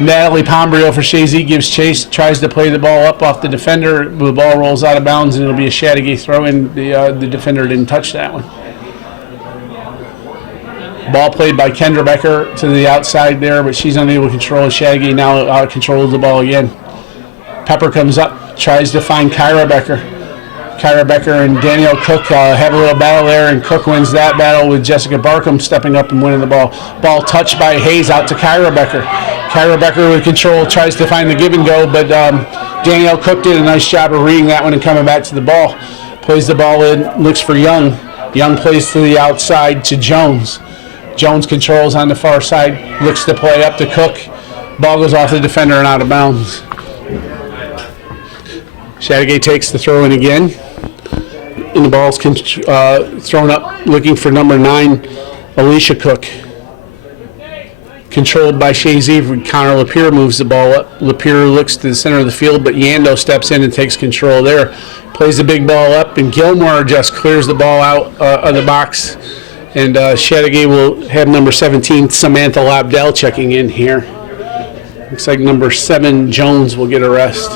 Natalie Pombrio for Chazy gives chase, tries to play the ball up off the defender. The ball rolls out of bounds, and it'll be a Chateaugay throw-in. The defender didn't touch that one. Ball played by Kendra Becker to the outside there, but she's unable to control it. Chateaugay now controls the ball again. Pepper comes up, tries to find Kyra Becker. Kyra Becker and Danielle Cook have a little battle there, and Cook wins that battle with Jessica Barkham stepping up and winning the ball. Ball touched by Hayes out to Kyra Becker. Kyra Becker with control tries to find the give and go, but Danielle Cook did a nice job of reading that one and coming back to the ball. Plays the ball in, looks for Young. Young plays to the outside to Jones. Jones controls on the far side, looks to play up to Cook. Ball goes off the defender and out of bounds. Chateaugay takes the throw in again. And the ball's thrown up looking for number 9, Alicia Cook. Controlled by Chazy. Connor Lapierre moves the ball up. Lapierre looks to the center of the field, but Yando steps in and takes control there. Plays the big ball up, and Gilmore just clears the ball out of the box. And Chateaugay will have number 17, Samantha Lobdell, checking in here. Looks like number 7, Jones, will get a rest.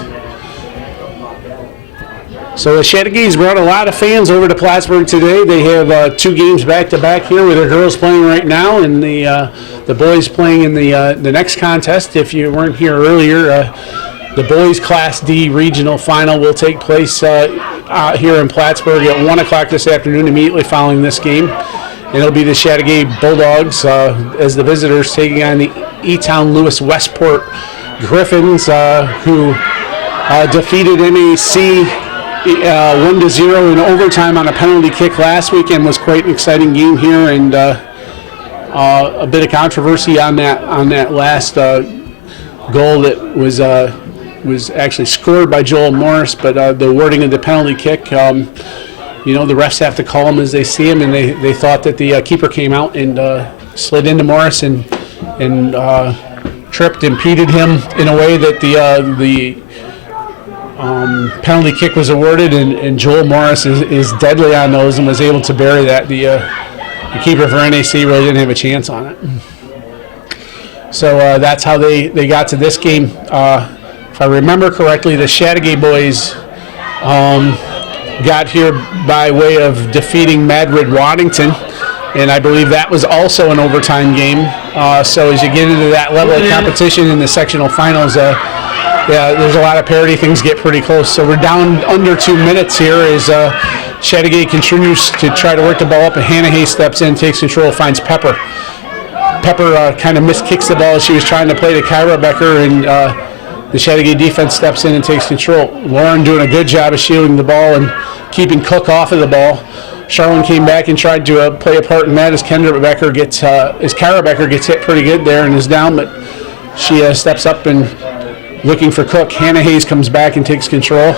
So Chateaugay's brought a lot of fans over to Plattsburgh today. They have 2 games back-to-back here with their girls playing right now, and the boys playing in the next contest. If you weren't here earlier, the boys Class D regional final will take place here in Plattsburgh at 1 o'clock this afternoon, immediately following this game. And it'll be the Chateaugay Bulldogs as the visitors taking on the E-Town Lewis Westport Griffins, who defeated MAC 1-0 in overtime on a penalty kick last weekend. Was quite an exciting game here, and a bit of controversy on that last goal that was actually scored by Joel Morris, but the awarding of the penalty kick. The refs have to call them as they see them, and they thought that the keeper came out and slid into Morris and tripped, impeded him in a way that the penalty kick was awarded, and Joel Morris is deadly on those and was able to bury that. The keeper for NAC really didn't have a chance on it. So that's how they got to this game. If I remember correctly, the Chateaugay boys got here by way of defeating Madrid Waddington, and I believe that was also an overtime game. So as you get into that level of competition in the sectional finals, there's a lot of parity. Things get pretty close. So we're down under 2 minutes here as Chateaugay continues to try to work the ball up, and Hannah Hayes steps in, takes control, finds Pepper. Pepper kind of miskicks the ball as she was trying to play to Kyra Becker, and the Chateaugay defense steps in and takes control. Lauren doing a good job of shielding the ball and keeping Cook off of the ball. Charlene came back and tried to play a part in that as Kyra Becker gets hit pretty good there and is down, but she steps up and looking for Cook. Hannah Hayes comes back and takes control.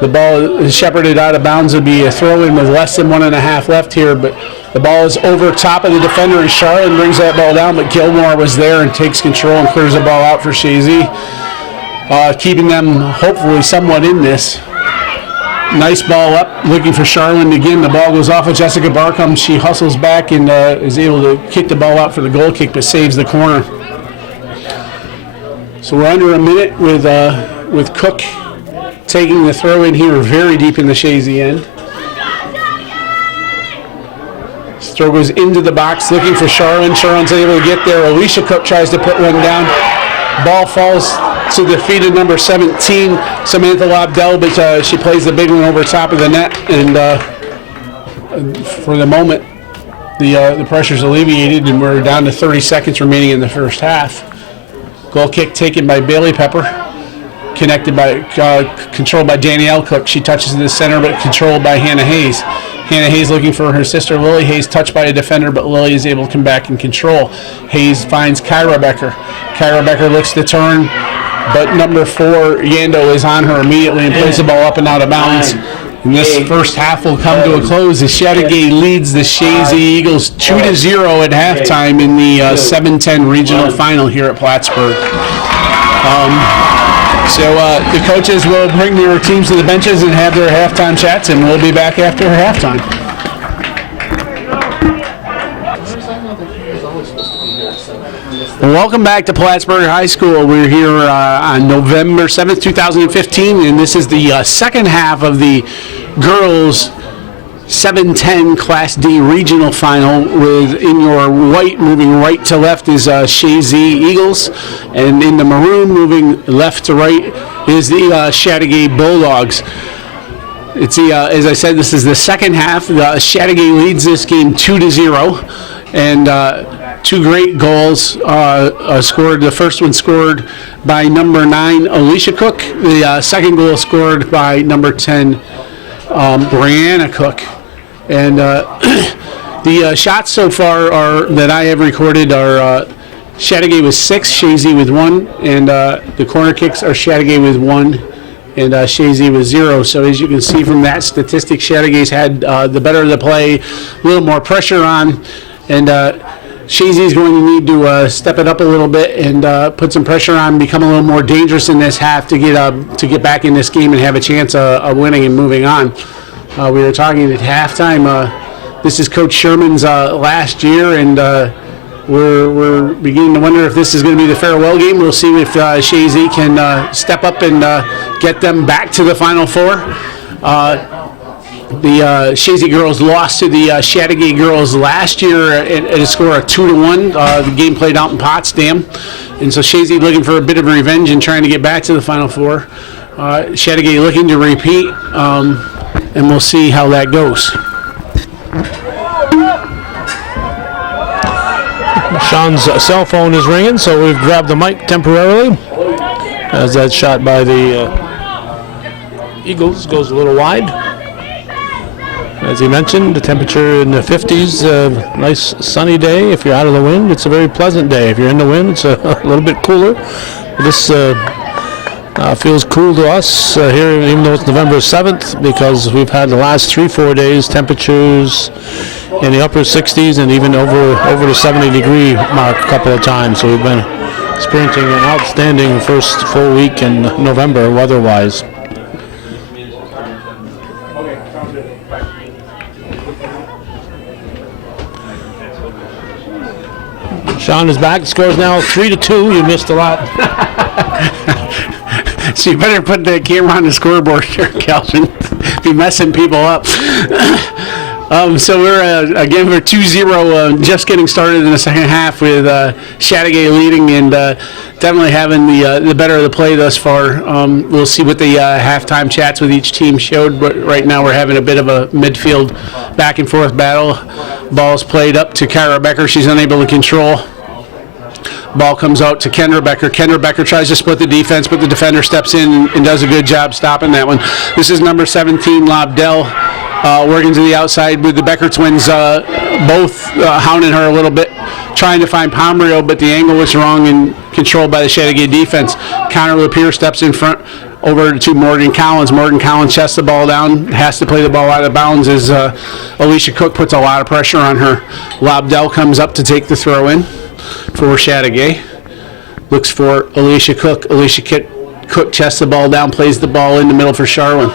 The ball is shepherded out of bounds. It'll be a throw-in with less than 1.5 left here, but the ball is over top of the defender, and Charlene brings that ball down, but Gilmore was there and takes control and clears the ball out for Chazy, keeping them hopefully somewhat in this. Nice ball up, looking for Charlene again. The ball goes off of Jessica Barkham. She hustles back and is able to kick the ball out for the goal kick, but saves the corner. So we're under a minute with Cook taking the throw in here very deep in the Chazy end. This throw goes into the box, looking for Charlene. Charlene's able to get there. Alicia Cook tries to put one down. Ball falls to the feet of number 17, Samantha Lobdell, but she plays the big one over top of the net, and for the moment, the pressure's alleviated, and we're down to 30 seconds remaining in the first half. Goal kick taken by Bailey Pepper, controlled by Danielle Cook. She touches in the center, but controlled by Hannah Hayes. Hannah Hayes looking for her sister Lily Hayes, touched by a defender, but Lily is able to come back and control. Hayes finds Kyra Becker. Kyra Becker looks to turn, but number 4, Yando, is on her immediately and plays the ball up and out of bounds. And this first half will come to a close as Chateaugay leads the Chazy Eagles 2-0 at halftime in the 7-10 regional final here at Plattsburgh. So the coaches will bring their teams to the benches and have their halftime chats, and we'll be back after halftime. Welcome back to Plattsburgh High School. We're here on November 7th, 2015, and this is the second half of the girls 7-10 Class D regional final, with in your white moving right to left is Chazy Eagles, and in the maroon moving left to right is the Chateaugay Bulldogs. It's the as I said, this is the second half. Chateaugay leads this game 2-0, and two great goals scored. The first one scored by number 9 Alicia Cook. The second goal scored by number 10 Brianna Cook. And the shots so far that I have recorded are Chateaugay with 6, Chazy with 1, and the corner kicks are Chateaugay with 1 and Chazy with 0. So as you can see from that statistic, Chateaugay's had the better of the play, a little more pressure on, and Chazy is going to need to step it up a little bit and put some pressure on, become a little more dangerous in this half to get back in this game and have a chance of winning and moving on. We were talking at halftime. This is Coach Sherman's last year, and we're beginning to wonder if this is going to be the farewell game. We'll see if Chazy can step up and get them back to the Final Four. The Chazy girls lost to the Chateaugay girls last year at a score of 2-1. The game played out in Potsdam, and so Chazy looking for a bit of revenge and trying to get back to the Final Four. Chateaugay looking to repeat, and we'll see how that goes. Sean's cell phone is ringing, so we've grabbed the mic temporarily as that shot by the Eagles goes a little wide. As he mentioned, the temperature in the 50s, nice sunny day. If you're out of the wind, it's a very pleasant day. If you're in the wind, it's a little bit cooler. This feels cool to us here, even though it's November 7th, because we've had the last 3-4 days temperatures in the upper 60s and even over the 70-degree mark a couple of times. So we've been experiencing an outstanding first full week in November weather-wise. Sean is back. The score is now 3-2. You missed a lot. So you better put the camera on the scoreboard here, Calvin. Be messing people up. So we're again, we're 2-0, just getting started in the second half with Chateaugay leading and definitely having the better of the play thus far. We'll see what the halftime chats with each team showed, but right now we're having a bit of a midfield back and forth battle. Ball's played up to Kyra Becker. She's unable to control. Ball comes out to Kendra Becker. Kendra Becker tries to split the defense, but the defender steps in and does a good job stopping that one. This is number 17, Lobdell, working to the outside with the Becker twins, both hounding her a little bit, trying to find Pomerio, but the angle was wrong and controlled by the Chateaugay defense. Connor Lapierre steps in front over to Morgan Collins. Morgan Collins chests the ball down, has to play the ball out of bounds as Alicia Cook puts a lot of pressure on her. Lobdell comes up to take the throw in for Chateaugay. Looks for Alicia Cook. Alicia Cook chests the ball down, plays the ball in the middle for Charlene.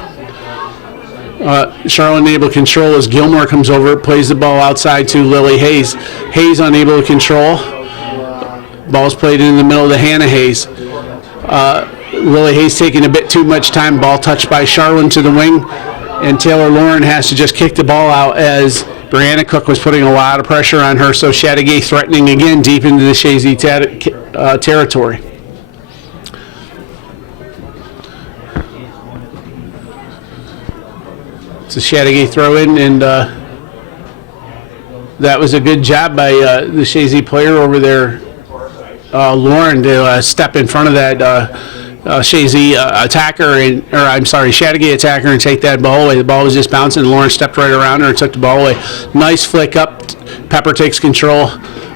Charlene able to control as Gilmore comes over, plays the ball outside to Lily Hayes. Hayes unable to control. Ball's played in the middle to Hannah Hayes. Lily Hayes taking a bit too much time. Ball touched by Charlene to the wing, and Taylor Lauren has to just kick the ball out as Brianna Cook was putting a lot of pressure on her, so Chateaugay threatening again deep into the Chazy territory. It's a Chateaugay throw in, and that was a good job by the Chazy player over there, Lauren, to step in front of that Chazy Chateaugay attacker and take that ball away. The ball was just bouncing, and Lauren stepped right around her and took the ball away. Nice flick up. Pepper takes control.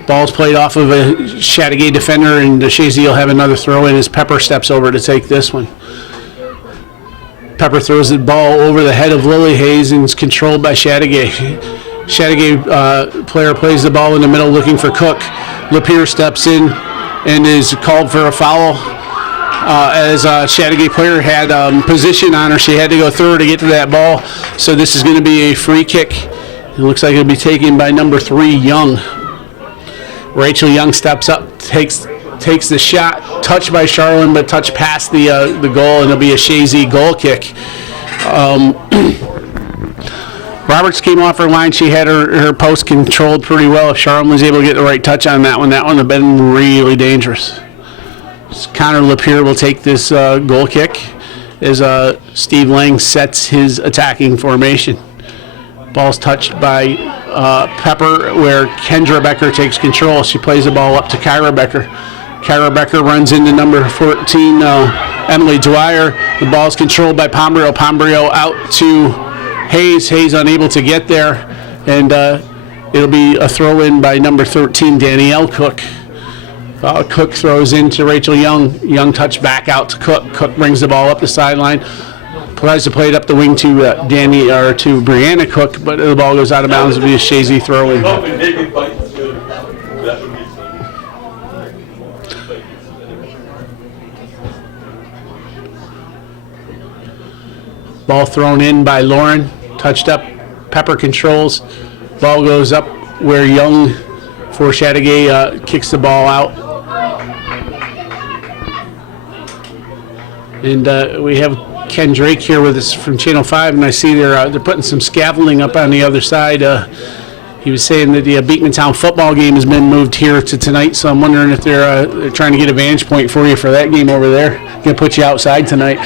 Ball's played off of a Chateaugay defender, and Chazy will have another throw in as Pepper steps over to take this one. Pepper throws the ball over the head of Lily Hayes and is controlled by Chateaugay. Chateaugay player plays the ball in the middle looking for Cook. Lapeer steps in and is called for a foul. As Chateaugay player had position on her, she had to go through her to get to that ball. So this is going to be a free kick. It looks like it'll be taken by number 3, Young. Rachel Young steps up, takes the shot, touched by Charlene, but touched past the goal, and it'll be a Chazy goal kick. Roberts came off her line. She had her post controlled pretty well. If Charlene was able to get the right touch on that one would have been really dangerous. Connor Lapeer will take this goal kick as Steve Lang sets his attacking formation. Ball's touched by Pepper, where Kendra Becker takes control. She plays the ball up to Kyra Becker. Kyra Becker runs into number 14, Emily Dwyer. The ball's controlled by Pombrio. Pombrio out to Hayes. Hayes unable to get there, and it'll be a throw-in by number 13, Danielle Cook. Cook throws into Rachel Young. Young touch back out to Cook. Cook brings the ball up the sideline. Tries to play it up the wing to to Brianna Cook, but the ball goes out of bounds. It'll be a Chazy throw-in. Ball thrown in by Lauren. Touched up. Pepper controls. Ball goes up where Young for Chateaugay kicks the ball out. And we have Ken Drake here with us from Channel 5, and I see they're putting some scaffolding up on the other side. He was saying that the Beekmantown football game has been moved here to tonight, so I'm wondering if they're trying to get a vantage point for you for that game over there. Gonna put you outside tonight.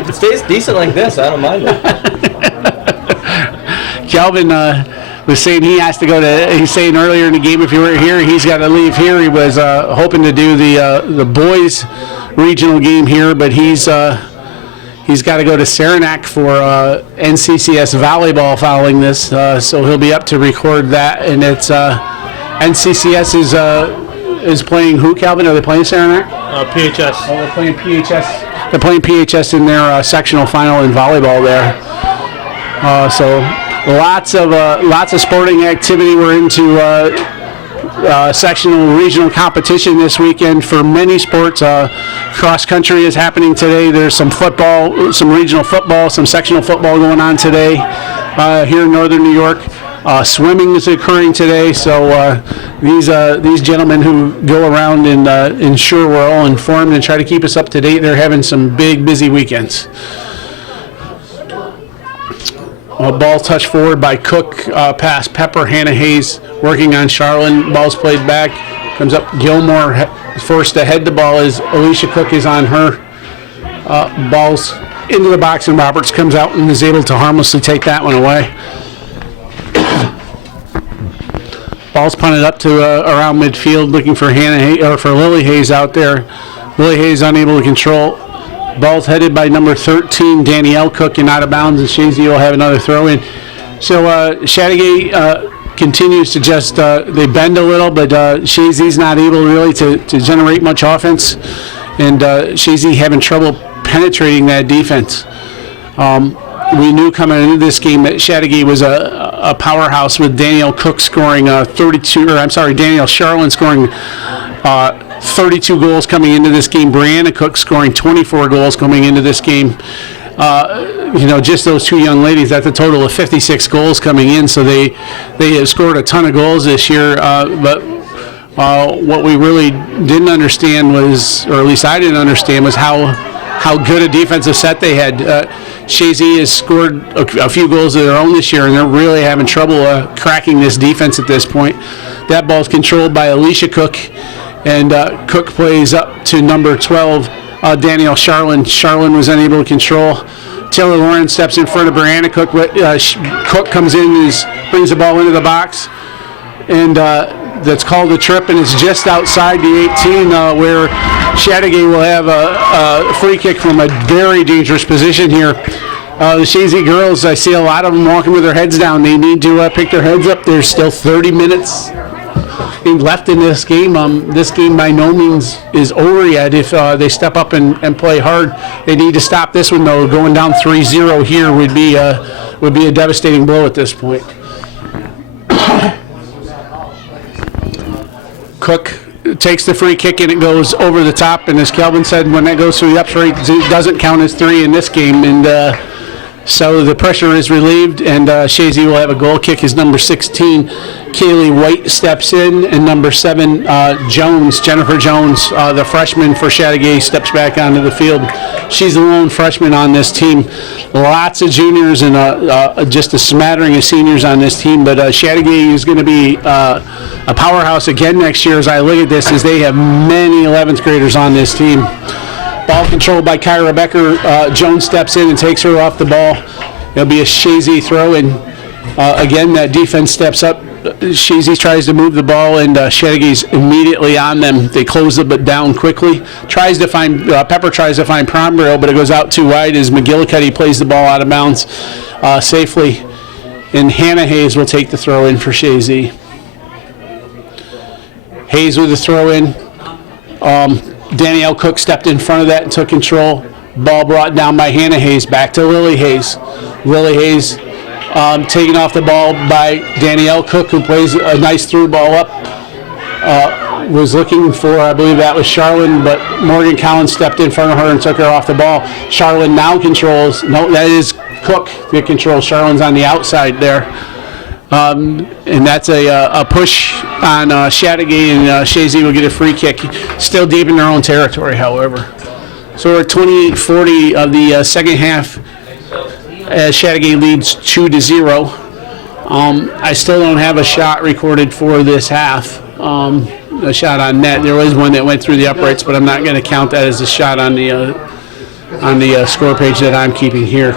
If it stays decent like this, I don't mind it. Kelvin was saying he has to go to. He's saying earlier in the game, if he weren't here, he's got to leave here. He was hoping to do the boys regional game here, but he's got to go to Saranac for NCCS volleyball following this, so he'll be up to record that. And it's NCCS is playing who, Calvin? Are they playing Saranac? PHS. Oh, they're playing PHS. They're playing PHS in their sectional final in volleyball there. So lots of sporting activity. We're into sectional regional competition this weekend for many sports. Cross country is happening today. There's some football, some regional football, some sectional football going on today here in northern New York. Swimming is occurring today, so these gentlemen who go around and ensure we're all informed and try to keep us up to date, they're having some big, busy weekends. Ball touched forward by Cook, past Pepper. Hannah Hayes working on Charlene. Ball's played back. Comes up Gilmore forced to head the ball as Alicia Cook is on her. Ball's into the box, and Roberts comes out and is able to harmlessly take that one away. Ball's punted up to around midfield, looking for Lily Hayes out there. Lily Hayes unable to control. Ball's headed by number 13, Danielle Cook, and out of bounds, and Chazy will have another throw in. So Chateaugay continues to just, they bend a little, but Chazy's not able really to generate much offense, and Chazy having trouble penetrating that defense. We knew coming into this game that Chateaugay was a powerhouse with Danielle Cook scoring Danielle Charlene scoring 32 goals coming into this game. Brianna Cook scoring 24 goals coming into this game. Just those two young ladies, that's a total of 56 goals coming in. So they have scored a ton of goals this year. But what we really didn't understand was, or at least I didn't understand, was how good a defensive set they had. Chazy has scored a few goals of their own this year, and they're really having trouble cracking this defense at this point. That ball's controlled by Alicia Cook, and Cook plays up to number 12, Danielle Charlene. Charlene was unable to control. Taylor Lawrence steps in front of Brianna Cook, but Cook comes in and brings the ball into the box, and that's called a trip, and it's just outside the 18 where Chateaugay will have a free kick from a very dangerous position here. The Chazy girls, I see a lot of them walking with their heads down. They need to pick their heads up. There's still 30 minutes left in this game. This game by no means is over yet. If they step up and play hard, they need to stop this one though. Going down 3-0 here would be a devastating blow at this point. Cook takes the free kick and it goes over the top. And as Kelvin said, when that goes through the upright, it doesn't count as 3 in this game. And so the pressure is relieved, and Chazy will have a goal kick. His number 16, Kaylee White, steps in, and number 7, Jennifer Jones, the freshman for Chateaugay, steps back onto the field. She's the lone freshman on this team. Lots of juniors and just a smattering of seniors on this team, but Chateaugay is going to be a powerhouse again next year as I look at this, as they have many 11th graders on this team. Ball controlled by Kyra Becker. Jones steps in and takes her off the ball. It'll be a Chazy throw, and again, that defense steps up. Chazy tries to move the ball, and Chateaugay's immediately on them. They close it down quickly. Pepper tries to find Prombrio, but it goes out too wide as McGillicuddy plays the ball out of bounds safely. And Hannah Hayes will take the throw in for Chazy. Hayes with the throw in. Danielle Cook stepped in front of that and took control. Ball brought down by Hannah Hayes. Back to Lily Hayes. Lily Hayes taken off the ball by Danielle Cook, who plays a nice through ball up. Was looking for, I believe that was Charlene, but Morgan Collins stepped in front of her and took her off the ball. Charlene now controls. No, that is Cook that controls. Charlene's on the outside there. And that's a push on Chateaugay, and Chazy will get a free kick. Still deep in their own territory, however. So we're at 28-40 of the second half as Chateaugay leads 2-0. I still don't have a shot recorded for this half, a shot on net. There was one that went through the uprights, but I'm not going to count that as a shot on the score page that I'm keeping here.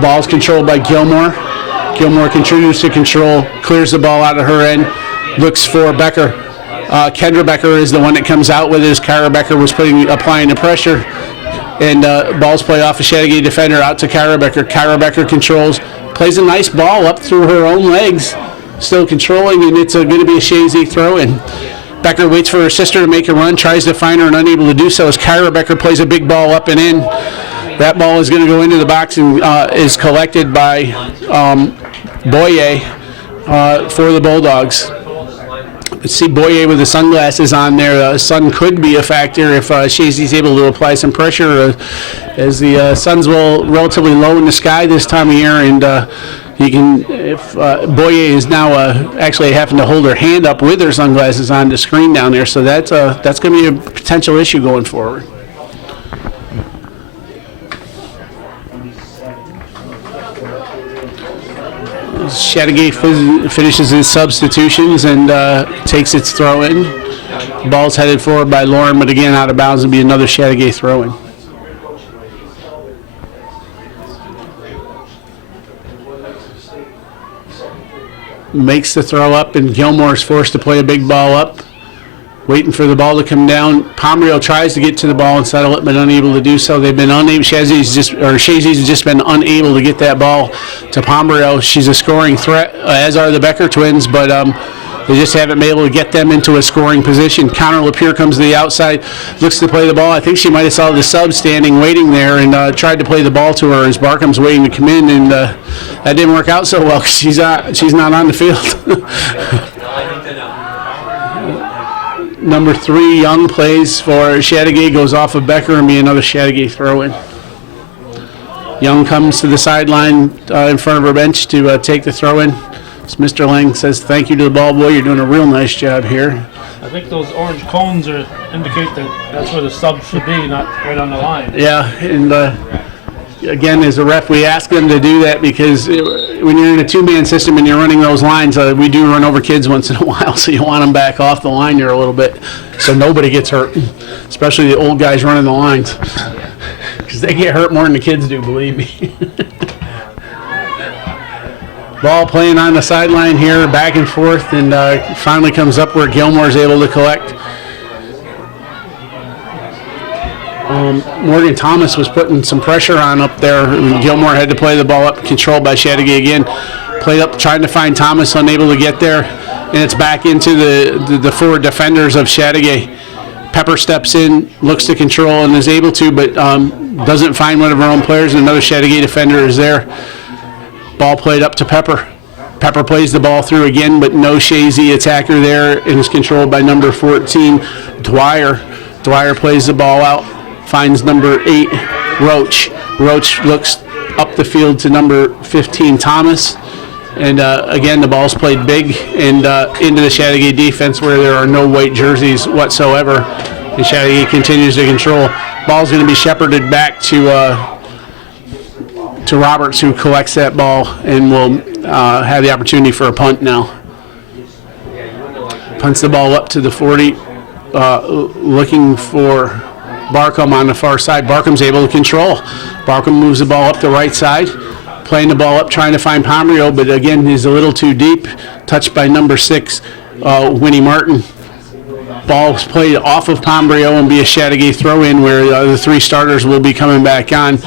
Ball's controlled by Gilmore. Gilmore continues to control, clears the ball out of her end, looks for Becker. Kendra Becker is the one that comes out with it, as Kyra Becker was applying the pressure. And balls play off a Chateaugay defender out to Kyra Becker. Kyra Becker controls, plays a nice ball up through her own legs, still controlling, and it's going to be a Chazy throw in. Becker waits for her sister to make a run, tries to find her and unable to do so as Kyra Becker plays a big ball up and in. That ball is going to go into the box and is collected by Boyer for the Bulldogs. See Boyer with the sunglasses on there. Sun could be a factor if Chazy's able to apply some pressure, as the sun's relatively low in the sky this time of year, and Boyer is now actually having to hold her hand up with her sunglasses on the screen down there, so that's going to be a potential issue going forward. Chateaugay finishes his substitutions and takes its throw in. Ball's headed forward by Lauren, but again out of bounds and be another Chateaugay throw in. Makes the throw up, and Gilmore's forced to play a big ball up. Waiting for the ball to come down. Pomeroy tries to get to the ball and settle it, but unable to do so. They've been unable. Chazy's just been unable to get that ball to Pomeroy. She's a scoring threat, as are the Becker twins, but they just haven't been able to get them into a scoring position. Connor Lapierre comes to the outside, looks to play the ball. I think she might have saw the sub standing waiting there and tried to play the ball to her as Barkham's waiting to come in, and that didn't work out so well because she's not on the field. Number 3, Young, plays for Chateaugay, goes off of Becker and be another Chateaugay throw-in. Young comes to the sideline in front of her bench to take the throw-in. As Mr. Lang says, thank you to the ball boy, you're doing a real nice job here. I think those orange cones indicate that that's where the sub should be, not right on the line. Yeah, and again, as a ref, we ask them to do that because when you're in a two-man system and you're running those lines, we do run over kids once in a while, so you want them back off the line here a little bit so nobody gets hurt, especially the old guys running the lines, because they get hurt more than the kids do, believe me. Ball playing on the sideline here, back and forth, and finally comes up where Gilmore's able to collect. Morgan Thomas was putting some pressure on up there. Gilmore had to play the ball up, controlled by Chateaugay again. Played up, trying to find Thomas, unable to get there. and it's back into the forward defenders of Chateaugay. Pepper steps in, looks to control, and is able to, but doesn't find one of her own players, and another Chateaugay defender is there. Ball played up to Pepper. Pepper plays the ball through again, but no Chazy attacker there, and is controlled by number 14, Dwyer. Dwyer plays the ball out, finds number 8, Roach. Roach looks up the field to number 15, Thomas. And again, the ball's played big and into the Chateaugay defense where there are no white jerseys whatsoever. And Chateaugay continues to control. Ball's going to be shepherded back to Roberts, who collects that ball and will have the opportunity for a punt now. Punts the ball up to the 40, looking for Barkham on the far side. Barkham's able to control. Barkham moves the ball up the right side, playing the ball up, trying to find Pomeroy, but again, he's a little too deep. Touched by number 6, Winnie Martin. Ball's played off of Pomeroy and be a Chateaugay throw-in where the 3 starters will be coming back on.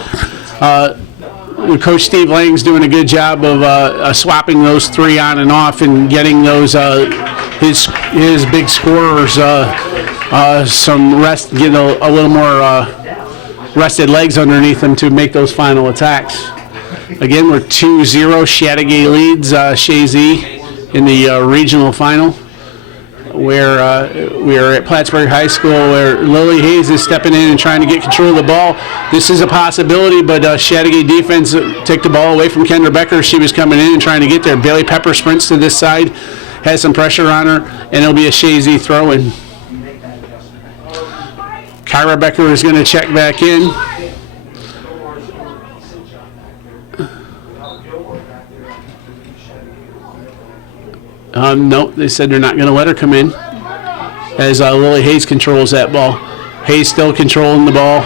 Coach Steve Lang's doing a good job of swapping those 3 on and off and getting those his big scorers some rest, get a little more rested legs underneath them to make those final attacks. Again, we're 2-0. Chateaugay leads Chazy in the regional final, where we are at Plattsburgh High School, where Lily Hayes is stepping in and trying to get control of the ball. This is a possibility, but Chateaugay defense took the ball away from Kendra Becker. She was coming in and trying to get there. Bailey Pepper sprints to this side, has some pressure on her, and it'll be a Chazy throw-in. Kyra Becker is going to check back in. Nope, they said they're not going to let her come in, as Lily Hayes controls that ball. Hayes still controlling the ball,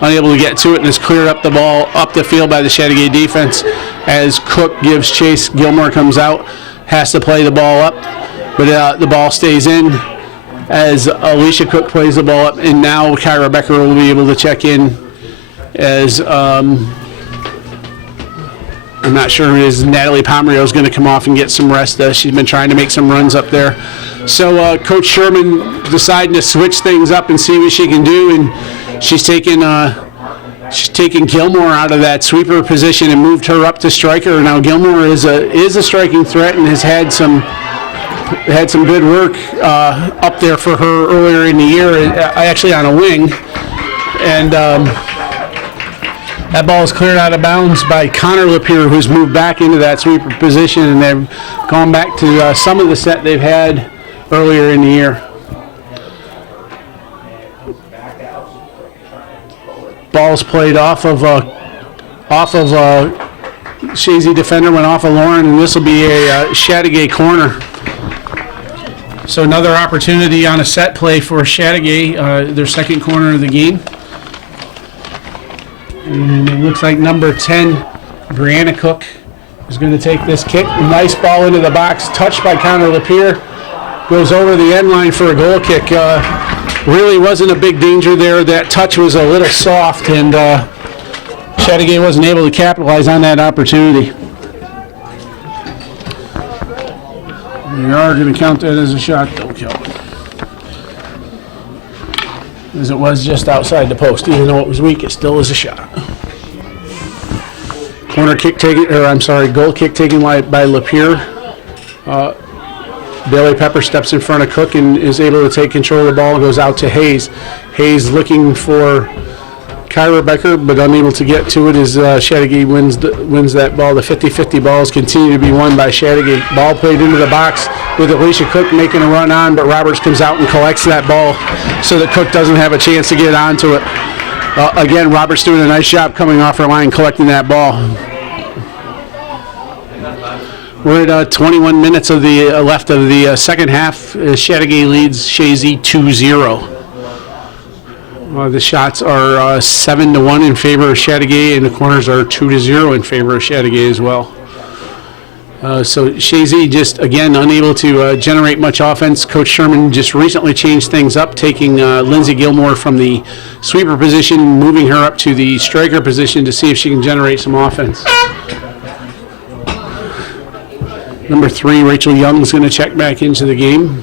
unable to get to it, and has cleared up the ball up the field by the Chateaugay defense as Cook gives chase. Gilmore comes out, has to play the ball up, but the ball stays in as Alicia Cook plays the ball up, and now Kyra Becker will be able to check in as I'm not sure is Natalie Pomeroy is going to come off and get some rest. She's been trying to make some runs up there. So Coach Sherman deciding to switch things up and see what she can do, and she's taken Gilmore out of that sweeper position and moved her up to striker. Now Gilmore is a striking threat and has had some good work up there for her earlier in the year, actually on a wing, and that ball is cleared out of bounds by Connor Lapeer, who's moved back into that sweeper position, and they've gone back to some of the set they've had earlier in the year. Ball's played off of Chazy defender, went off of Lauren, and this will be a Chateaugay corner. So another opportunity on a set play for Chateaugay, their second corner of the game. And it looks like number 10, Brianna Cook, is going to take this kick. Nice ball into the box, touched by Connor Lapeer. Goes over the end line for a goal kick. Really wasn't a big danger there. That touch was a little soft, and Chateaugay wasn't able to capitalize on that opportunity. We are going to count that as a shot, though, Kelvin. As it was just outside the post. Even though it was weak, it still is a shot. Goal kick taken by Lapeer. Bailey Pepper steps in front of Cook and is able to take control of the ball and goes out to Hayes. Hayes looking for Kyra Becker, but unable to get to it as Chateaugay wins that ball. The 50-50 balls continue to be won by Chateaugay. Ball played into the box with Alicia Cook making a run on, but Roberts comes out and collects that ball so that Cook doesn't have a chance to get onto it. Again, Roberts doing a nice job coming off her line, collecting that ball. We're at 21 minutes of the left of the second half. Chateaugay leads Chazy 2-0. The shots are 7-1 in favor of Chateaugay, and the corners are 2-0 in favor of Chateaugay as well. So Chazy just, again, unable to generate much offense. Coach Sherman just recently changed things up, taking Lindsay Gilmore from the sweeper position, moving her up to the striker position to see if she can generate some offense. Number 3, Rachel Young is going to check back into the game.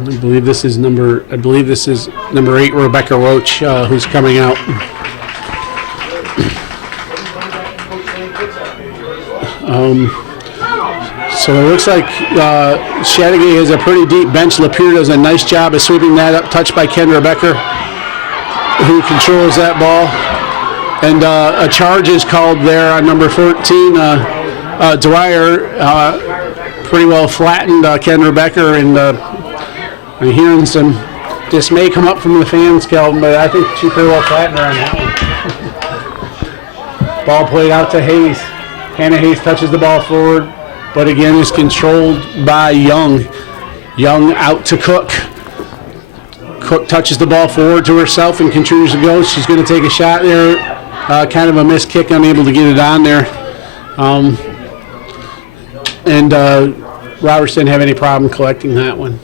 I believe this is number 8, Rebecca Roach, who's coming out. So it looks like Chateaugay has a pretty deep bench. Lapeer does a nice job of sweeping that up. Touched by Kendra Becker, who controls that ball. And a charge is called there on number 14. Dwyer pretty well flattened Kendra Becker, and I'm hearing some dismay come up from the fans, Kelvin, but I think she pretty well flattened her on that one. Ball played out to Hayes. Hannah Hayes touches the ball forward, but again is controlled by Young. Young out to Cook. Cook touches the ball forward to herself and continues to go. She's going to take a shot there. Kind of a missed kick, unable to get it on there. And Roberts didn't have any problem collecting that one.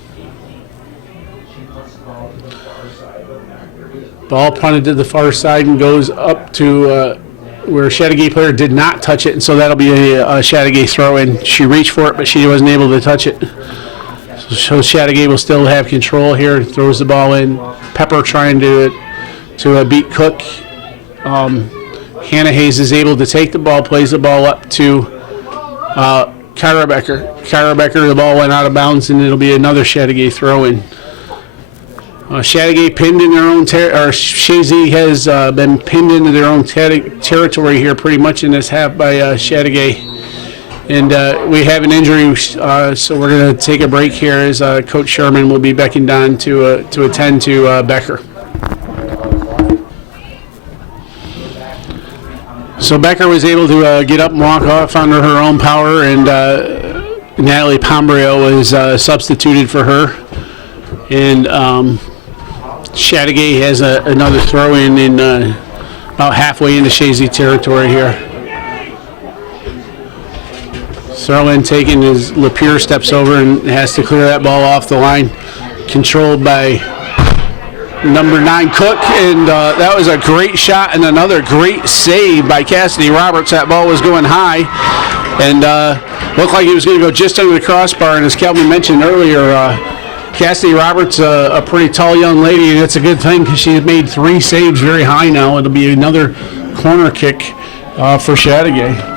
Ball punted to the far side and goes up to where a Chateaugay player did not touch it, and so that'll be a Chateaugay throw-in. She reached for it, but she wasn't able to touch it. So Chateaugay will still have control here. Throws the ball in. Pepper trying to beat Cook. Hannah Hayes is able to take the ball, plays the ball up to Kyra Becker. Kyra Becker, the ball went out of bounds, and it'll be another Chateaugay throw-in. Chateaugay pinned in their own Chazy has been pinned into their own territory here pretty much in this half by Chateaugay. And we have an injury, so we're going to take a break here as Coach Sherman will be beckoned on to attend to Becker. So Becker was able to get up and walk off under her own power, and Natalie Pombrio was substituted for her. And Chateaugay has another throw-in about halfway into Chazy territory here. Throw-in taken as Lapeer steps over and has to clear that ball off the line. Controlled by number 9, Cook, and that was a great shot and another great save by Cassidy Roberts. That ball was going high and looked like it was going to go just under the crossbar, and as Kelvin mentioned earlier, Cassidy Roberts, a pretty tall young lady, and it's a good thing because she's made 3 saves very high now. It'll be another corner kick for Chateaugay.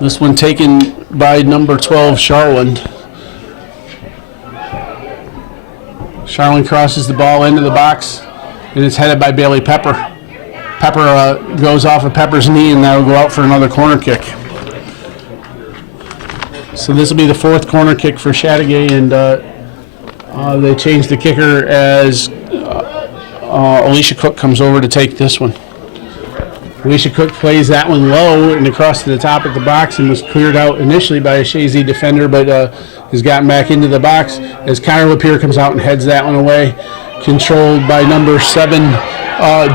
This one taken by number 12, Charlene. Charlene crosses the ball into the box, and it's headed by Bailey Pepper. Pepper goes off of Pepper's knee, and that'll go out for another corner kick. So this will be the 4th corner kick for Chateaugay, and they change the kicker as Alicia Cook comes over to take this one. Alicia Cook plays that one low and across to the top of the box and was cleared out initially by a Chazy defender, but has gotten back into the box as Kyra Lapeer comes out and heads that one away. Controlled by number 7,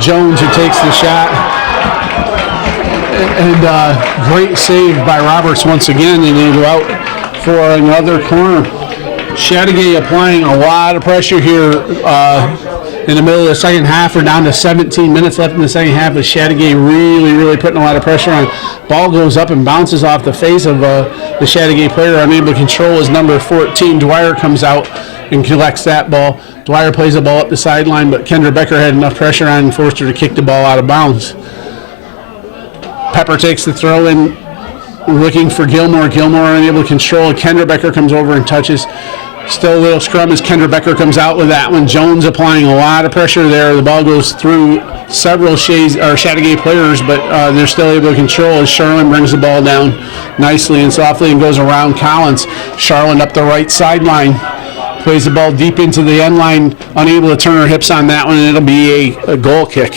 Jones, who takes the shot. And great save by Roberts once again, and they go out for another corner. Chateaugay applying a lot of pressure here in the middle of the second half. We're down to 17 minutes left in the second half, but Chateaugay really putting a lot of pressure on. Ball goes up and bounces off the face of the Chateaugay player, unable to control as number 14, Dwyer, comes out and collects that ball. Dwyer plays the ball up the sideline, but Kendra Becker had enough pressure on and forced her to kick the ball out of bounds. Pepper takes the throw in, looking for Gilmore. Gilmore unable to control. Kendra Becker comes over and touches. Still a little scrum as Kendra Becker comes out with that one. Jones applying a lot of pressure there. The ball goes through several Chateaugay players, but they're still able to control as Charlene brings the ball down nicely and softly and goes around Collins. Charlene up the right sideline. Plays the ball deep into the end line, unable to turn her hips on that one, and it'll be a goal kick.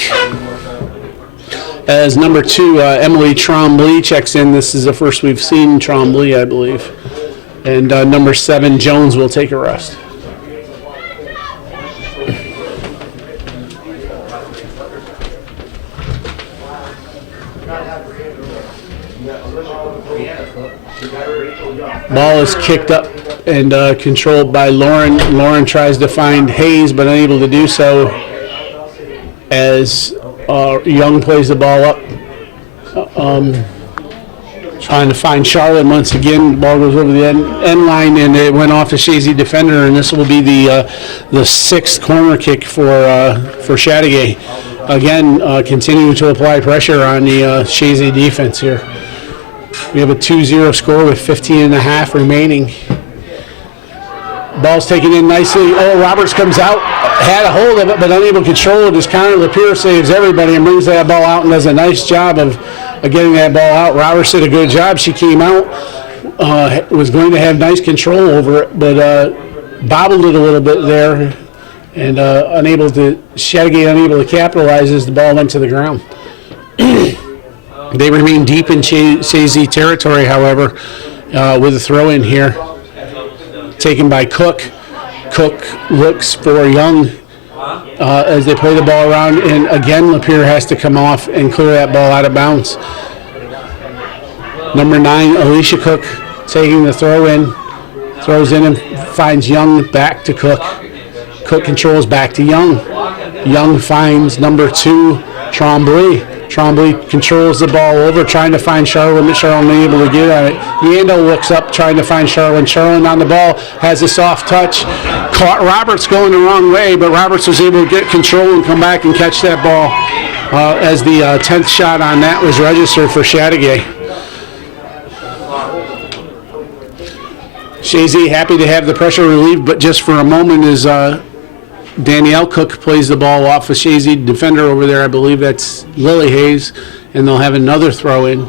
As number 2, Emily Trombley checks in. This is the first we've seen Trombley, I believe. And number 7, Jones, will take a rest. Ball is kicked up and controlled by Lauren. Lauren tries to find Hayes, but unable to do so. as Young plays the ball up. Trying to find Charlotte once again. The ball goes over the end line, and it went off the Chazy defender, and this will be the sixth corner kick for Chateaugay. Again, continuing to apply pressure on the Chazy defense here. We have a 2-0 score with 15 and a half remaining. Ball's taken in nicely. Oh, Roberts comes out, had a hold of it, but unable to control it. His counter, Lapierre saves everybody and brings that ball out and does a nice job of getting that ball out. Roberts did a good job. She came out, was going to have nice control over it, but bobbled it a little bit there, and Chateaugay unable to capitalize as the ball went to the ground. They remain deep in Chazy territory, however, with a throw in here. Taken by Cook. Cook looks for Young as they play the ball around, and again Lapierre has to come off and clear that ball out of bounds. Number 9, Alicia Cook, taking the throw in, throws in and finds Young, back to Cook. Cook controls back to Young. Young finds number 2, Tremblay. Tremblay controls the ball over, trying to find Charlotte, but Charlotte unable to get on it. Yando looks up, trying to find Charlotte. Charlotte on the ball, has a soft touch. Caught Roberts going the wrong way, but Roberts was able to get control and come back and catch that ball as the 10th shot on that was registered for Chateaugay. Chazy happy to have the pressure relieved, but just for a moment as Danielle Cook plays the ball off a Chazy defender over there. I believe that's Lily Hayes, and they'll have another throw in.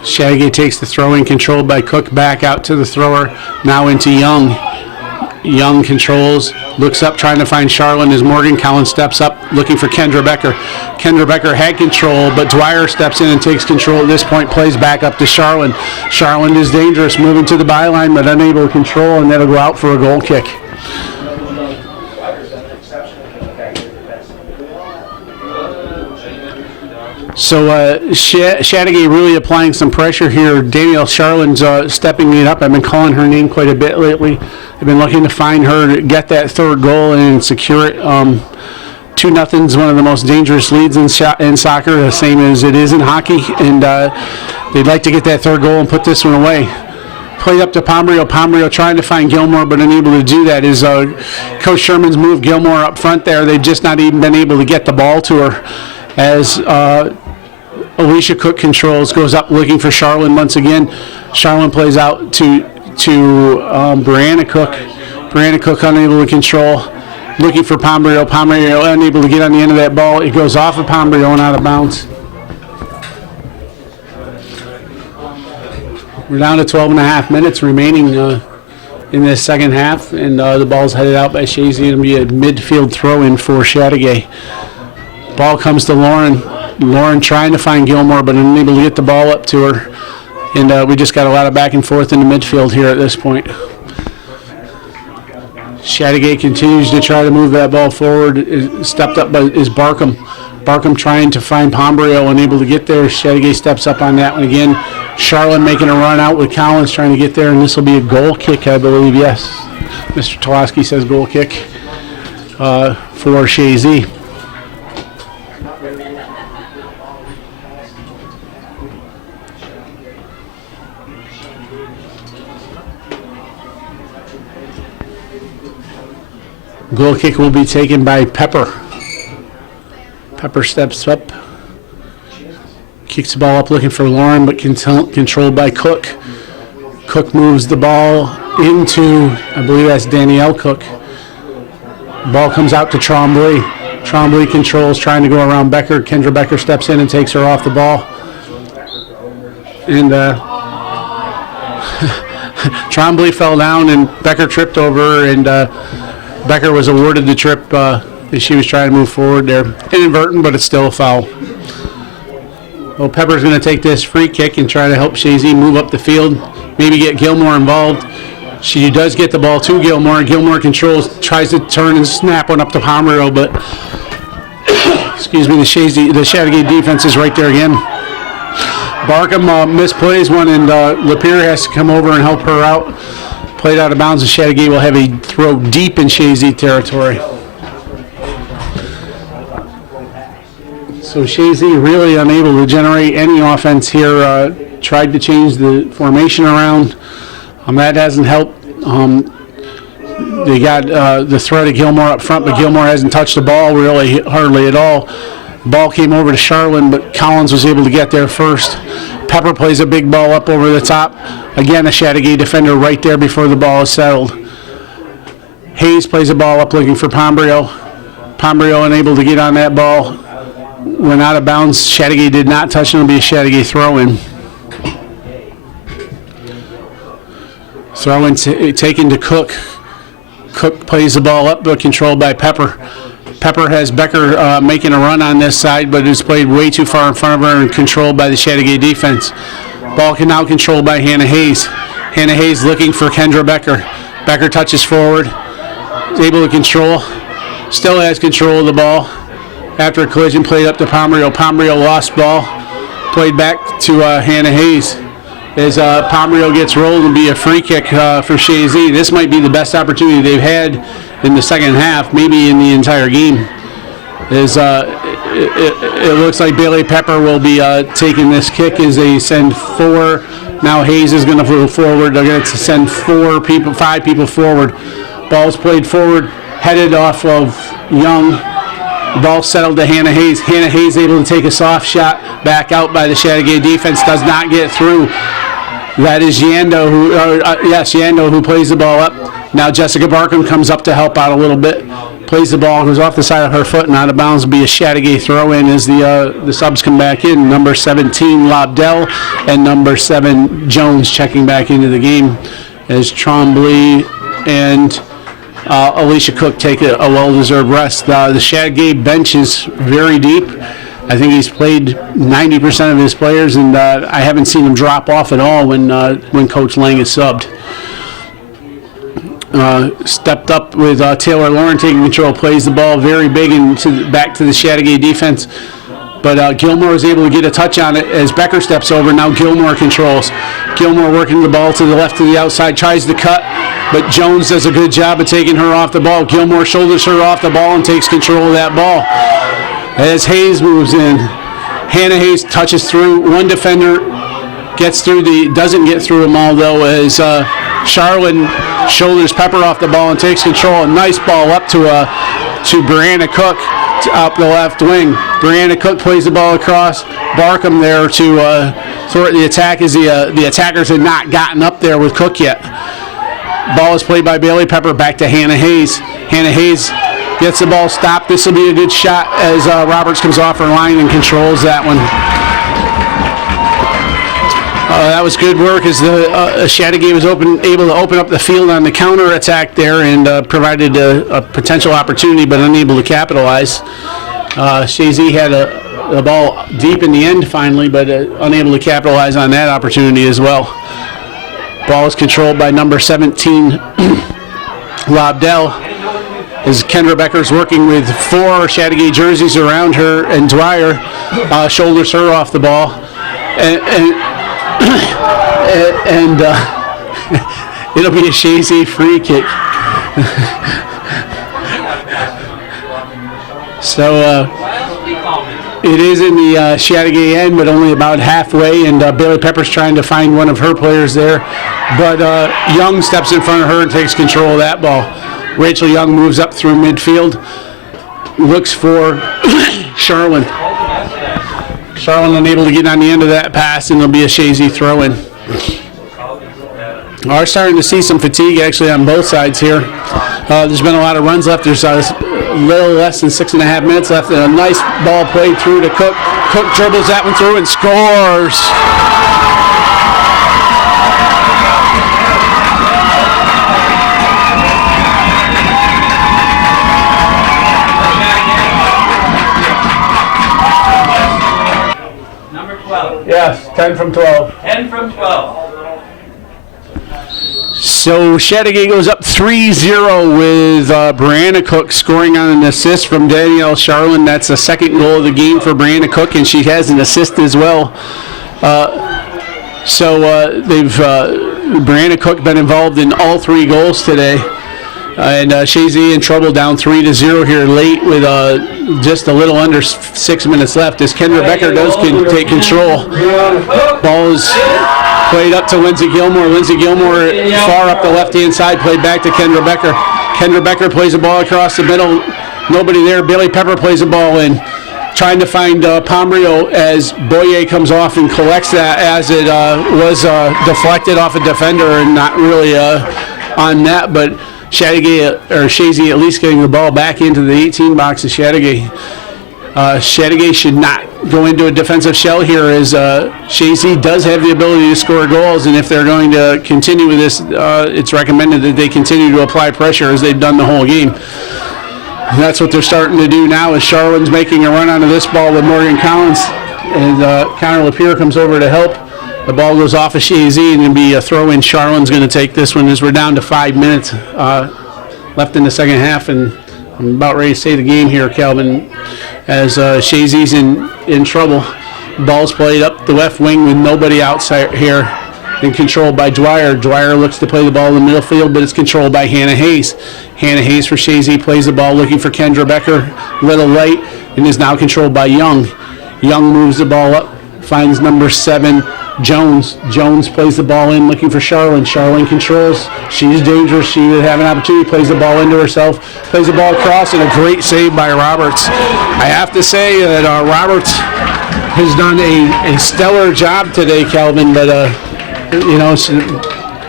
Chateaugay takes the throw in, controlled by Cook, back out to the thrower, now into Young. Young controls, looks up, trying to find Charlene as Morgan Collins steps up, looking for Kendra Becker. Kendra Becker had control, but Dwyer steps in and takes control at this point, plays back up to Charlene. Charlene is dangerous, moving to the byline, but unable to control, and that'll go out for a goal kick. So Chateaugay really applying some pressure here. Danielle Charlin's stepping it up. I've been calling her name quite a bit lately. I've been looking to find her to get that third goal and secure it. 2-0 is one of the most dangerous leads in soccer, the same as it is in hockey. And they'd like to get that third goal and put this one away. Played up to Pombrio. Pombrio trying to find Gilmore, but unable to do that. Is Coach Sherman's moved Gilmore up front there. They've just not even been able to get the ball to her. As Alicia Cook controls, goes up looking for Charlene once again. Charlene plays out to Brianna Cook. Brianna Cook unable to control, looking for Pombrio. Pombrio unable to get on the end of that ball. It goes off of Pombrio and out of bounds. We're down to 12 and a half minutes remaining in this second half, and the ball's headed out by Chazy. It'll be a midfield throw-in for Chateaugay. Ball comes to Lauren. Lauren trying to find Gilmore, but unable to get the ball up to her. And we just got a lot of back and forth in the midfield here at this point. Chateaugay continues to try to move that ball forward. Stepped up is Barkham. Barkham trying to find Pombrio, unable to get there. Chateaugay steps up on that one again. Charlotte making a run out with Collins trying to get there, and this will be a goal kick, I believe. Yes, Mr. Toloski says goal kick for Chazy. Goal kick will be taken by Pepper. Pepper steps up, kicks the ball up looking for Lauren, but controlled by Cook. Cook moves the ball into, I believe that's Danielle Cook. Ball comes out to Tremblay. Tremblay controls, trying to go around Becker. Kendra Becker steps in and takes her off the ball. And Tremblay fell down and Becker tripped over her, and Becker was awarded the trip as she was trying to move forward there. Inadvertent, but it's still a foul. Well, Pepper's going to take this free kick and try to help Chazy move up the field, maybe get Gilmore involved. She does get the ball to Gilmore. Gilmore controls, tries to turn and snap one up to Pombrio, but excuse me, the Chateaugay defense is right there again. Barkham misplays one, and Lapeer has to come over and help her out. Played out of bounds, and Chateaugay will have a throw deep in Chazy territory. So Chazy really unable to generate any offense here. Tried to change the formation around. That hasn't helped. They got the threat of Gilmore up front, but Gilmore hasn't touched the ball really hardly at all. The ball came over to Charlin, but Collins was able to get there first. Pepper plays a big ball up over the top. Again, a Chateaugay defender right there before the ball is settled. Hayes plays a ball up looking for Pombrio. Pombrio unable to get on that ball. Went out of bounds. Chateaugay did not touch it. It'll be a Chateaugay throw-in. Throw-in taken to Cook. Cook plays the ball up, but controlled by Pepper. Pepper has Becker making a run on this side, but it's played way too far in front of her and controlled by the Chateaugay defense. Ball can now controlled by Hannah Hayes. Hannah Hayes looking for Kendra Becker. Becker touches forward, is able to control, still has control of the ball. After a collision, played up to Pombrio. Pombrio lost ball, played back to Hannah Hayes. As Pombrio gets rolled and be a free kick for Chazy. This might be the best opportunity they've had in the second half, maybe in the entire game. As it looks like Bailey Pepper will be taking this kick as they send 4. Now Hayes is going to move forward. They're going to send 5 people forward. Ball's played forward, headed off of Young. Ball settled to Hannah Hayes. Hannah Hayes able to take a soft shot back out by the Chateaugay defense. Does not get through. That is Yando who plays the ball up. Now Jessica Barkham comes up to help out a little bit. Plays the ball, goes off the side of her foot and out of bounds. Will be a Chateaugay throw-in as the subs come back in. Number 17 Lobdell and number 7 Jones checking back into the game as Trombley and Alicia Cook take a well-deserved rest. The Chateaugay bench is very deep. I think he's played 90% of his players, and I haven't seen him drop off at all when Coach Lang is subbed. Stepped up with Taylor Lauren taking control, plays the ball very big and back to the Chateaugay defense. But Gilmore is able to get a touch on it as Becker steps over. Now Gilmore controls. Gilmore working the ball to the left to the outside, tries to cut, but Jones does a good job of taking her off the ball. Gilmore shoulders her off the ball and takes control of that ball. As Hayes moves in, Hannah Hayes touches through. One defender gets through doesn't get through them all though, as Charlin shoulders Pepper off the ball and takes control. A nice ball up to Brianna Cook up the left wing. Brianna Cook plays the ball across. Barkham there to thwart the attack as the attackers had not gotten up there with Cook yet. Ball is played by Bailey Pepper back to Hannah Hayes. Hannah Hayes gets the ball stopped. This will be a good shot as Roberts comes off her line and controls that one. That was good work as the Chateaugay was able to open up the field on the counter attack there and provided a potential opportunity but unable to capitalize. Chazy had a ball deep in the end finally, but unable to capitalize on that opportunity as well. Ball is controlled by number 17 Lobdell as Kendra Becker's working with 4 Chateaugay jerseys around her, and Dwyer shoulders her off the ball. And it'll be a Chazy free kick. So it is in the Chateaugay end, but only about halfway, and Bailey Pepper's trying to find one of her players there. But Young steps in front of her and takes control of that ball. Rachel Young moves up through midfield, looks for Charlin. Charlin unable to get on the end of that pass, and it'll be a Chazy throw-in. We're starting to see some fatigue actually on both sides here. There's been a lot of runs left. There's a little less than 6.5 minutes left, and a nice ball played through to Cook. Cook dribbles that one through and scores. Yes, 10 from 12. 10 from 12. So Chateaugay goes up 3-0 with Brianna Cook scoring on an assist from Danielle Charlin. That's the second goal of the game for Brianna Cook, and she has an assist as well. Brianna Cook been involved in all 3 goals today. And Chazy in trouble, down 3-0 here late with just a little under 6 minutes left as Kendra Becker does take control. Ball is played up to Lindsey Gilmore. Lindsey Gilmore far up the left-hand side, played back to Kendra Becker. Kendra Becker plays the ball across the middle. Nobody there. Billy Pepper plays the ball in, trying to find Pombrio as Boyer comes off and collects that as it was deflected off a defender and not really on net, but Chazy at least getting the ball back into the 18 box of Chateaugay. Chateaugay should not go into a defensive shell here as Chazy does have the ability to score goals, and if they're going to continue with this, it's recommended that they continue to apply pressure as they've done the whole game. And that's what they're starting to do now as Charlin's making a run onto this ball with Morgan Collins, and Connor Lapierre comes over to help. The ball goes off of Chazy and it'll be a throw-in. Charlin's going to take this one as we're down to 5 minutes left in the second half, and I'm about ready to say the game here, Calvin, as Chazy's in trouble. Ball's played up the left wing with nobody outside here and controlled by Dwyer. Dwyer looks to play the ball in the middle field, but it's controlled by Hannah Hayes. Hannah Hayes for Chazy plays the ball looking for Kendra Becker, little late, and is now controlled by Young. Young moves the ball up, finds number 7, Jones. Jones plays the ball in looking for Charlin. Charlin controls. She's dangerous. She would have an opportunity. Plays the ball into herself. Plays the ball across, and a great save by Roberts. I have to say that Roberts has done a stellar job today, Calvin, but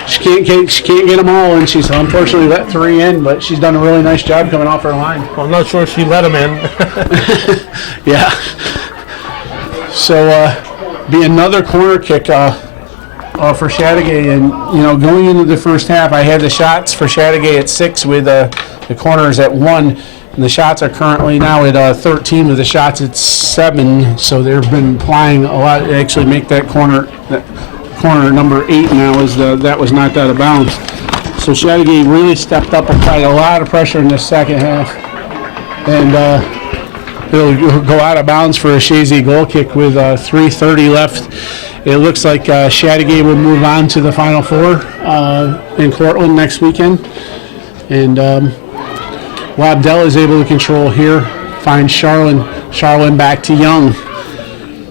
she can't get them all, and she's unfortunately let 3 in, but she's done a really nice job coming off her line. Well, I'm not sure if she let them in. Yeah. So, be another corner kick for Chateaugay, and going into the first half, I had the shots for Chateaugay at 6 with the corners at 1, and the shots are currently now at 13 with the shots at 7. So they've been applying a lot to actually make that corner number 8 now that was knocked out of bounds. So Chateaugay really stepped up, applied a lot of pressure in the second half, and it'll go out of bounds for a Chazy goal kick with 3:30 left. It looks like Chateaugay will move on to the Final Four in Cortland next weekend. And Lobdell is able to control here, finds Charlin. Charlin back to Young.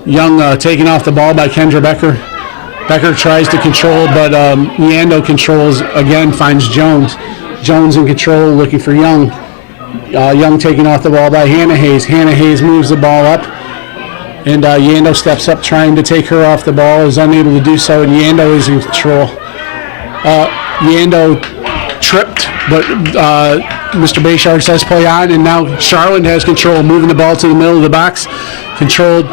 Young taken off the ball by Kendra Becker. Becker tries to control, but Leando controls again, finds Jones. Jones in control, looking for Young. Young taking off the ball by Hannah Hayes. Hannah Hayes moves the ball up, and Yando steps up trying to take her off the ball, is unable to do so, and Yando is in control. Yando tripped, but Mr. Bayshard says play on, and now Charlin has control, moving the ball to the middle of the box. Controlled,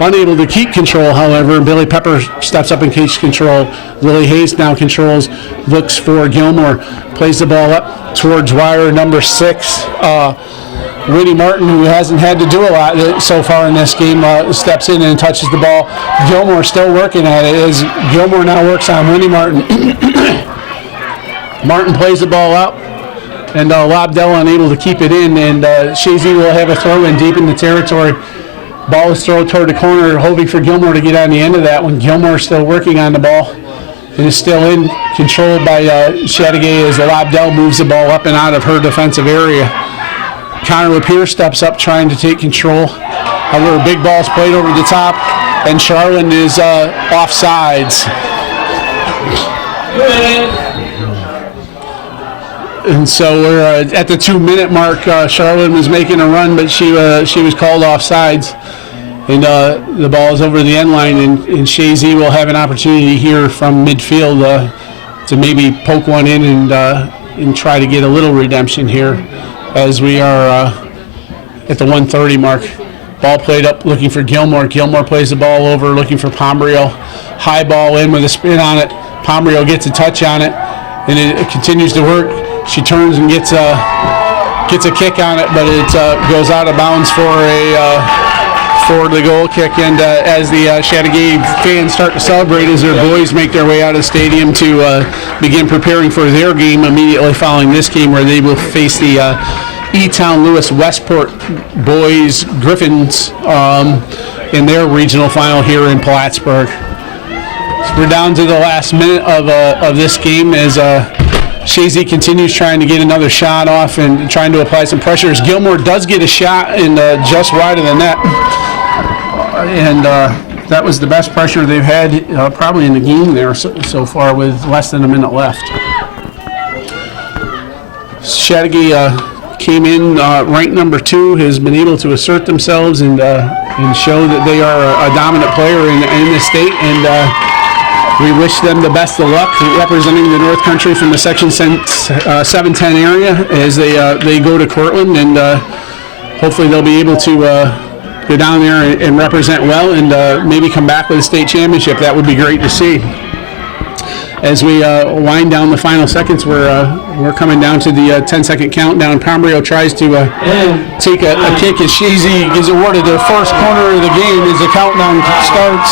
unable to keep control, however. Billy Pepper steps up and keeps control. Lily Hayes now controls, looks for Gilmore, plays the ball up towards wire number 6. Winnie Martin, who hasn't had to do a lot so far in this game, steps in and touches the ball. Gilmore still working at it as Gilmore now works on Winnie Martin. Martin plays the ball out, and Lobdell unable to keep it in, and Chazy will have a throw in deep in the territory. Ball is thrown toward the corner, hoping for Gilmore to get on the end of that one. Gilmore still working on the ball. It is still in, controlled by Chateaugay as Lobdell moves the ball up and out of her defensive area. Connor Lapierre steps up trying to take control. However, big ball's played over the top, and Charlin is offsides. And so we're at the 2-minute mark. Charlin was making a run, but she was called offsides. And the ball is over the end line, and Chazy will have an opportunity here from midfield to maybe poke one in and try to get a little redemption here as we are at the 1:30 mark. Ball played up looking for Gilmore. Gilmore plays the ball over looking for Pombrio. High ball in with a spin on it. Pombrio gets a touch on it, and it continues to work. She turns and gets a kick on it, but it goes out of bounds for a for the goal kick, and as the Chateaugay fans start to celebrate as their boys make their way out of the stadium to begin preparing for their game immediately following this game, where they will face the E-Town Lewis Westport boys Griffins in their regional final here in Plattsburgh. So we're down to the last minute of this game as Chazy continues trying to get another shot off and trying to apply some pressure. As Gilmore does get a shot in just wide of the net, and that was the best pressure they've had probably in the game there so far, with less than a minute left. Chateaugay came in ranked number 2, has been able to assert themselves and show that they are a dominant player in the state, and we wish them the best of luck representing the North Country from the Section 710 area as they go to Cortland, and hopefully they'll be able to go down there and represent well and maybe come back with a state championship. That would be great to see. As we wind down the final seconds, we're coming down to the 10-second countdown. Pombrio tries to take a kick as Chazy is awarded their first corner of the game as the countdown starts.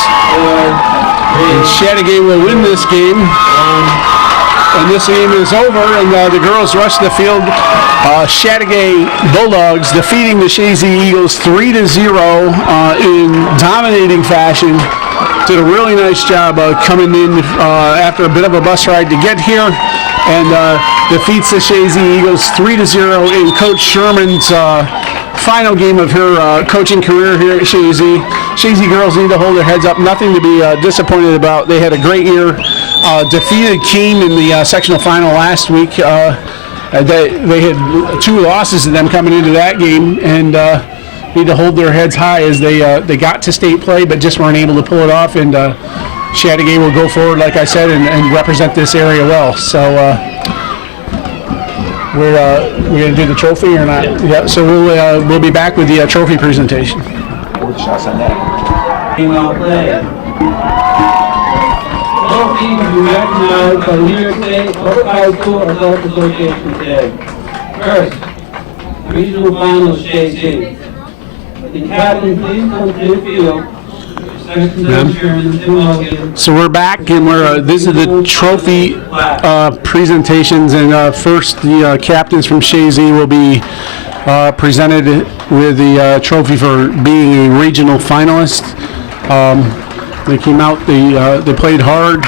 And Chateaugay will win this game. And this game is over, and the girls rush the field. Chateaugay Bulldogs defeating the Chazy Eagles 3-0 in dominating fashion. Did a really nice job coming in after a bit of a bus ride to get here, and defeats the Chazy Eagles 3-0 in Coach Sherman's final game of her coaching career here at Chazy. Chazy girls need to hold their heads up. Nothing to be disappointed about. They had a great year. Defeated Keene in the sectional final last week. They had 2 losses to them coming into that game, and need to hold their heads high as they got to state play but just weren't able to pull it off. And Chateaugay will go forward, like I said, and represent this area well. So we're going to do the trophy or not? Yeah. So we'll be back with the trophy presentation. Female play. All teams will be recognized by New York State Public High School Athletic Association today. First, regional finals Chazy. The captain, please come to the field. So we're back, and this is the trophy presentations, and first the captains from Chazy will be presented with the trophy for being a regional finalist. They came out, they played hard.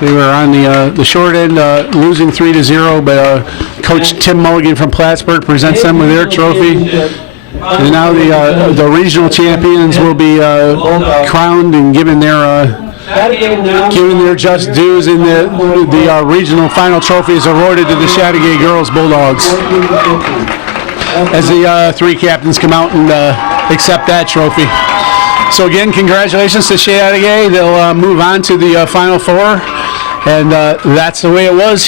They were on the short end, losing 3-0, but Coach Tim Mulligan from Plattsburgh presents them with their trophy. And now the regional champions will be crowned and given their just dues, and the regional final trophy is awarded to the Chateaugay Girls Bulldogs as the 3 captains come out and accept that trophy. So again, congratulations to Chateaugay. They'll move on to the Final Four, and that's the way it was.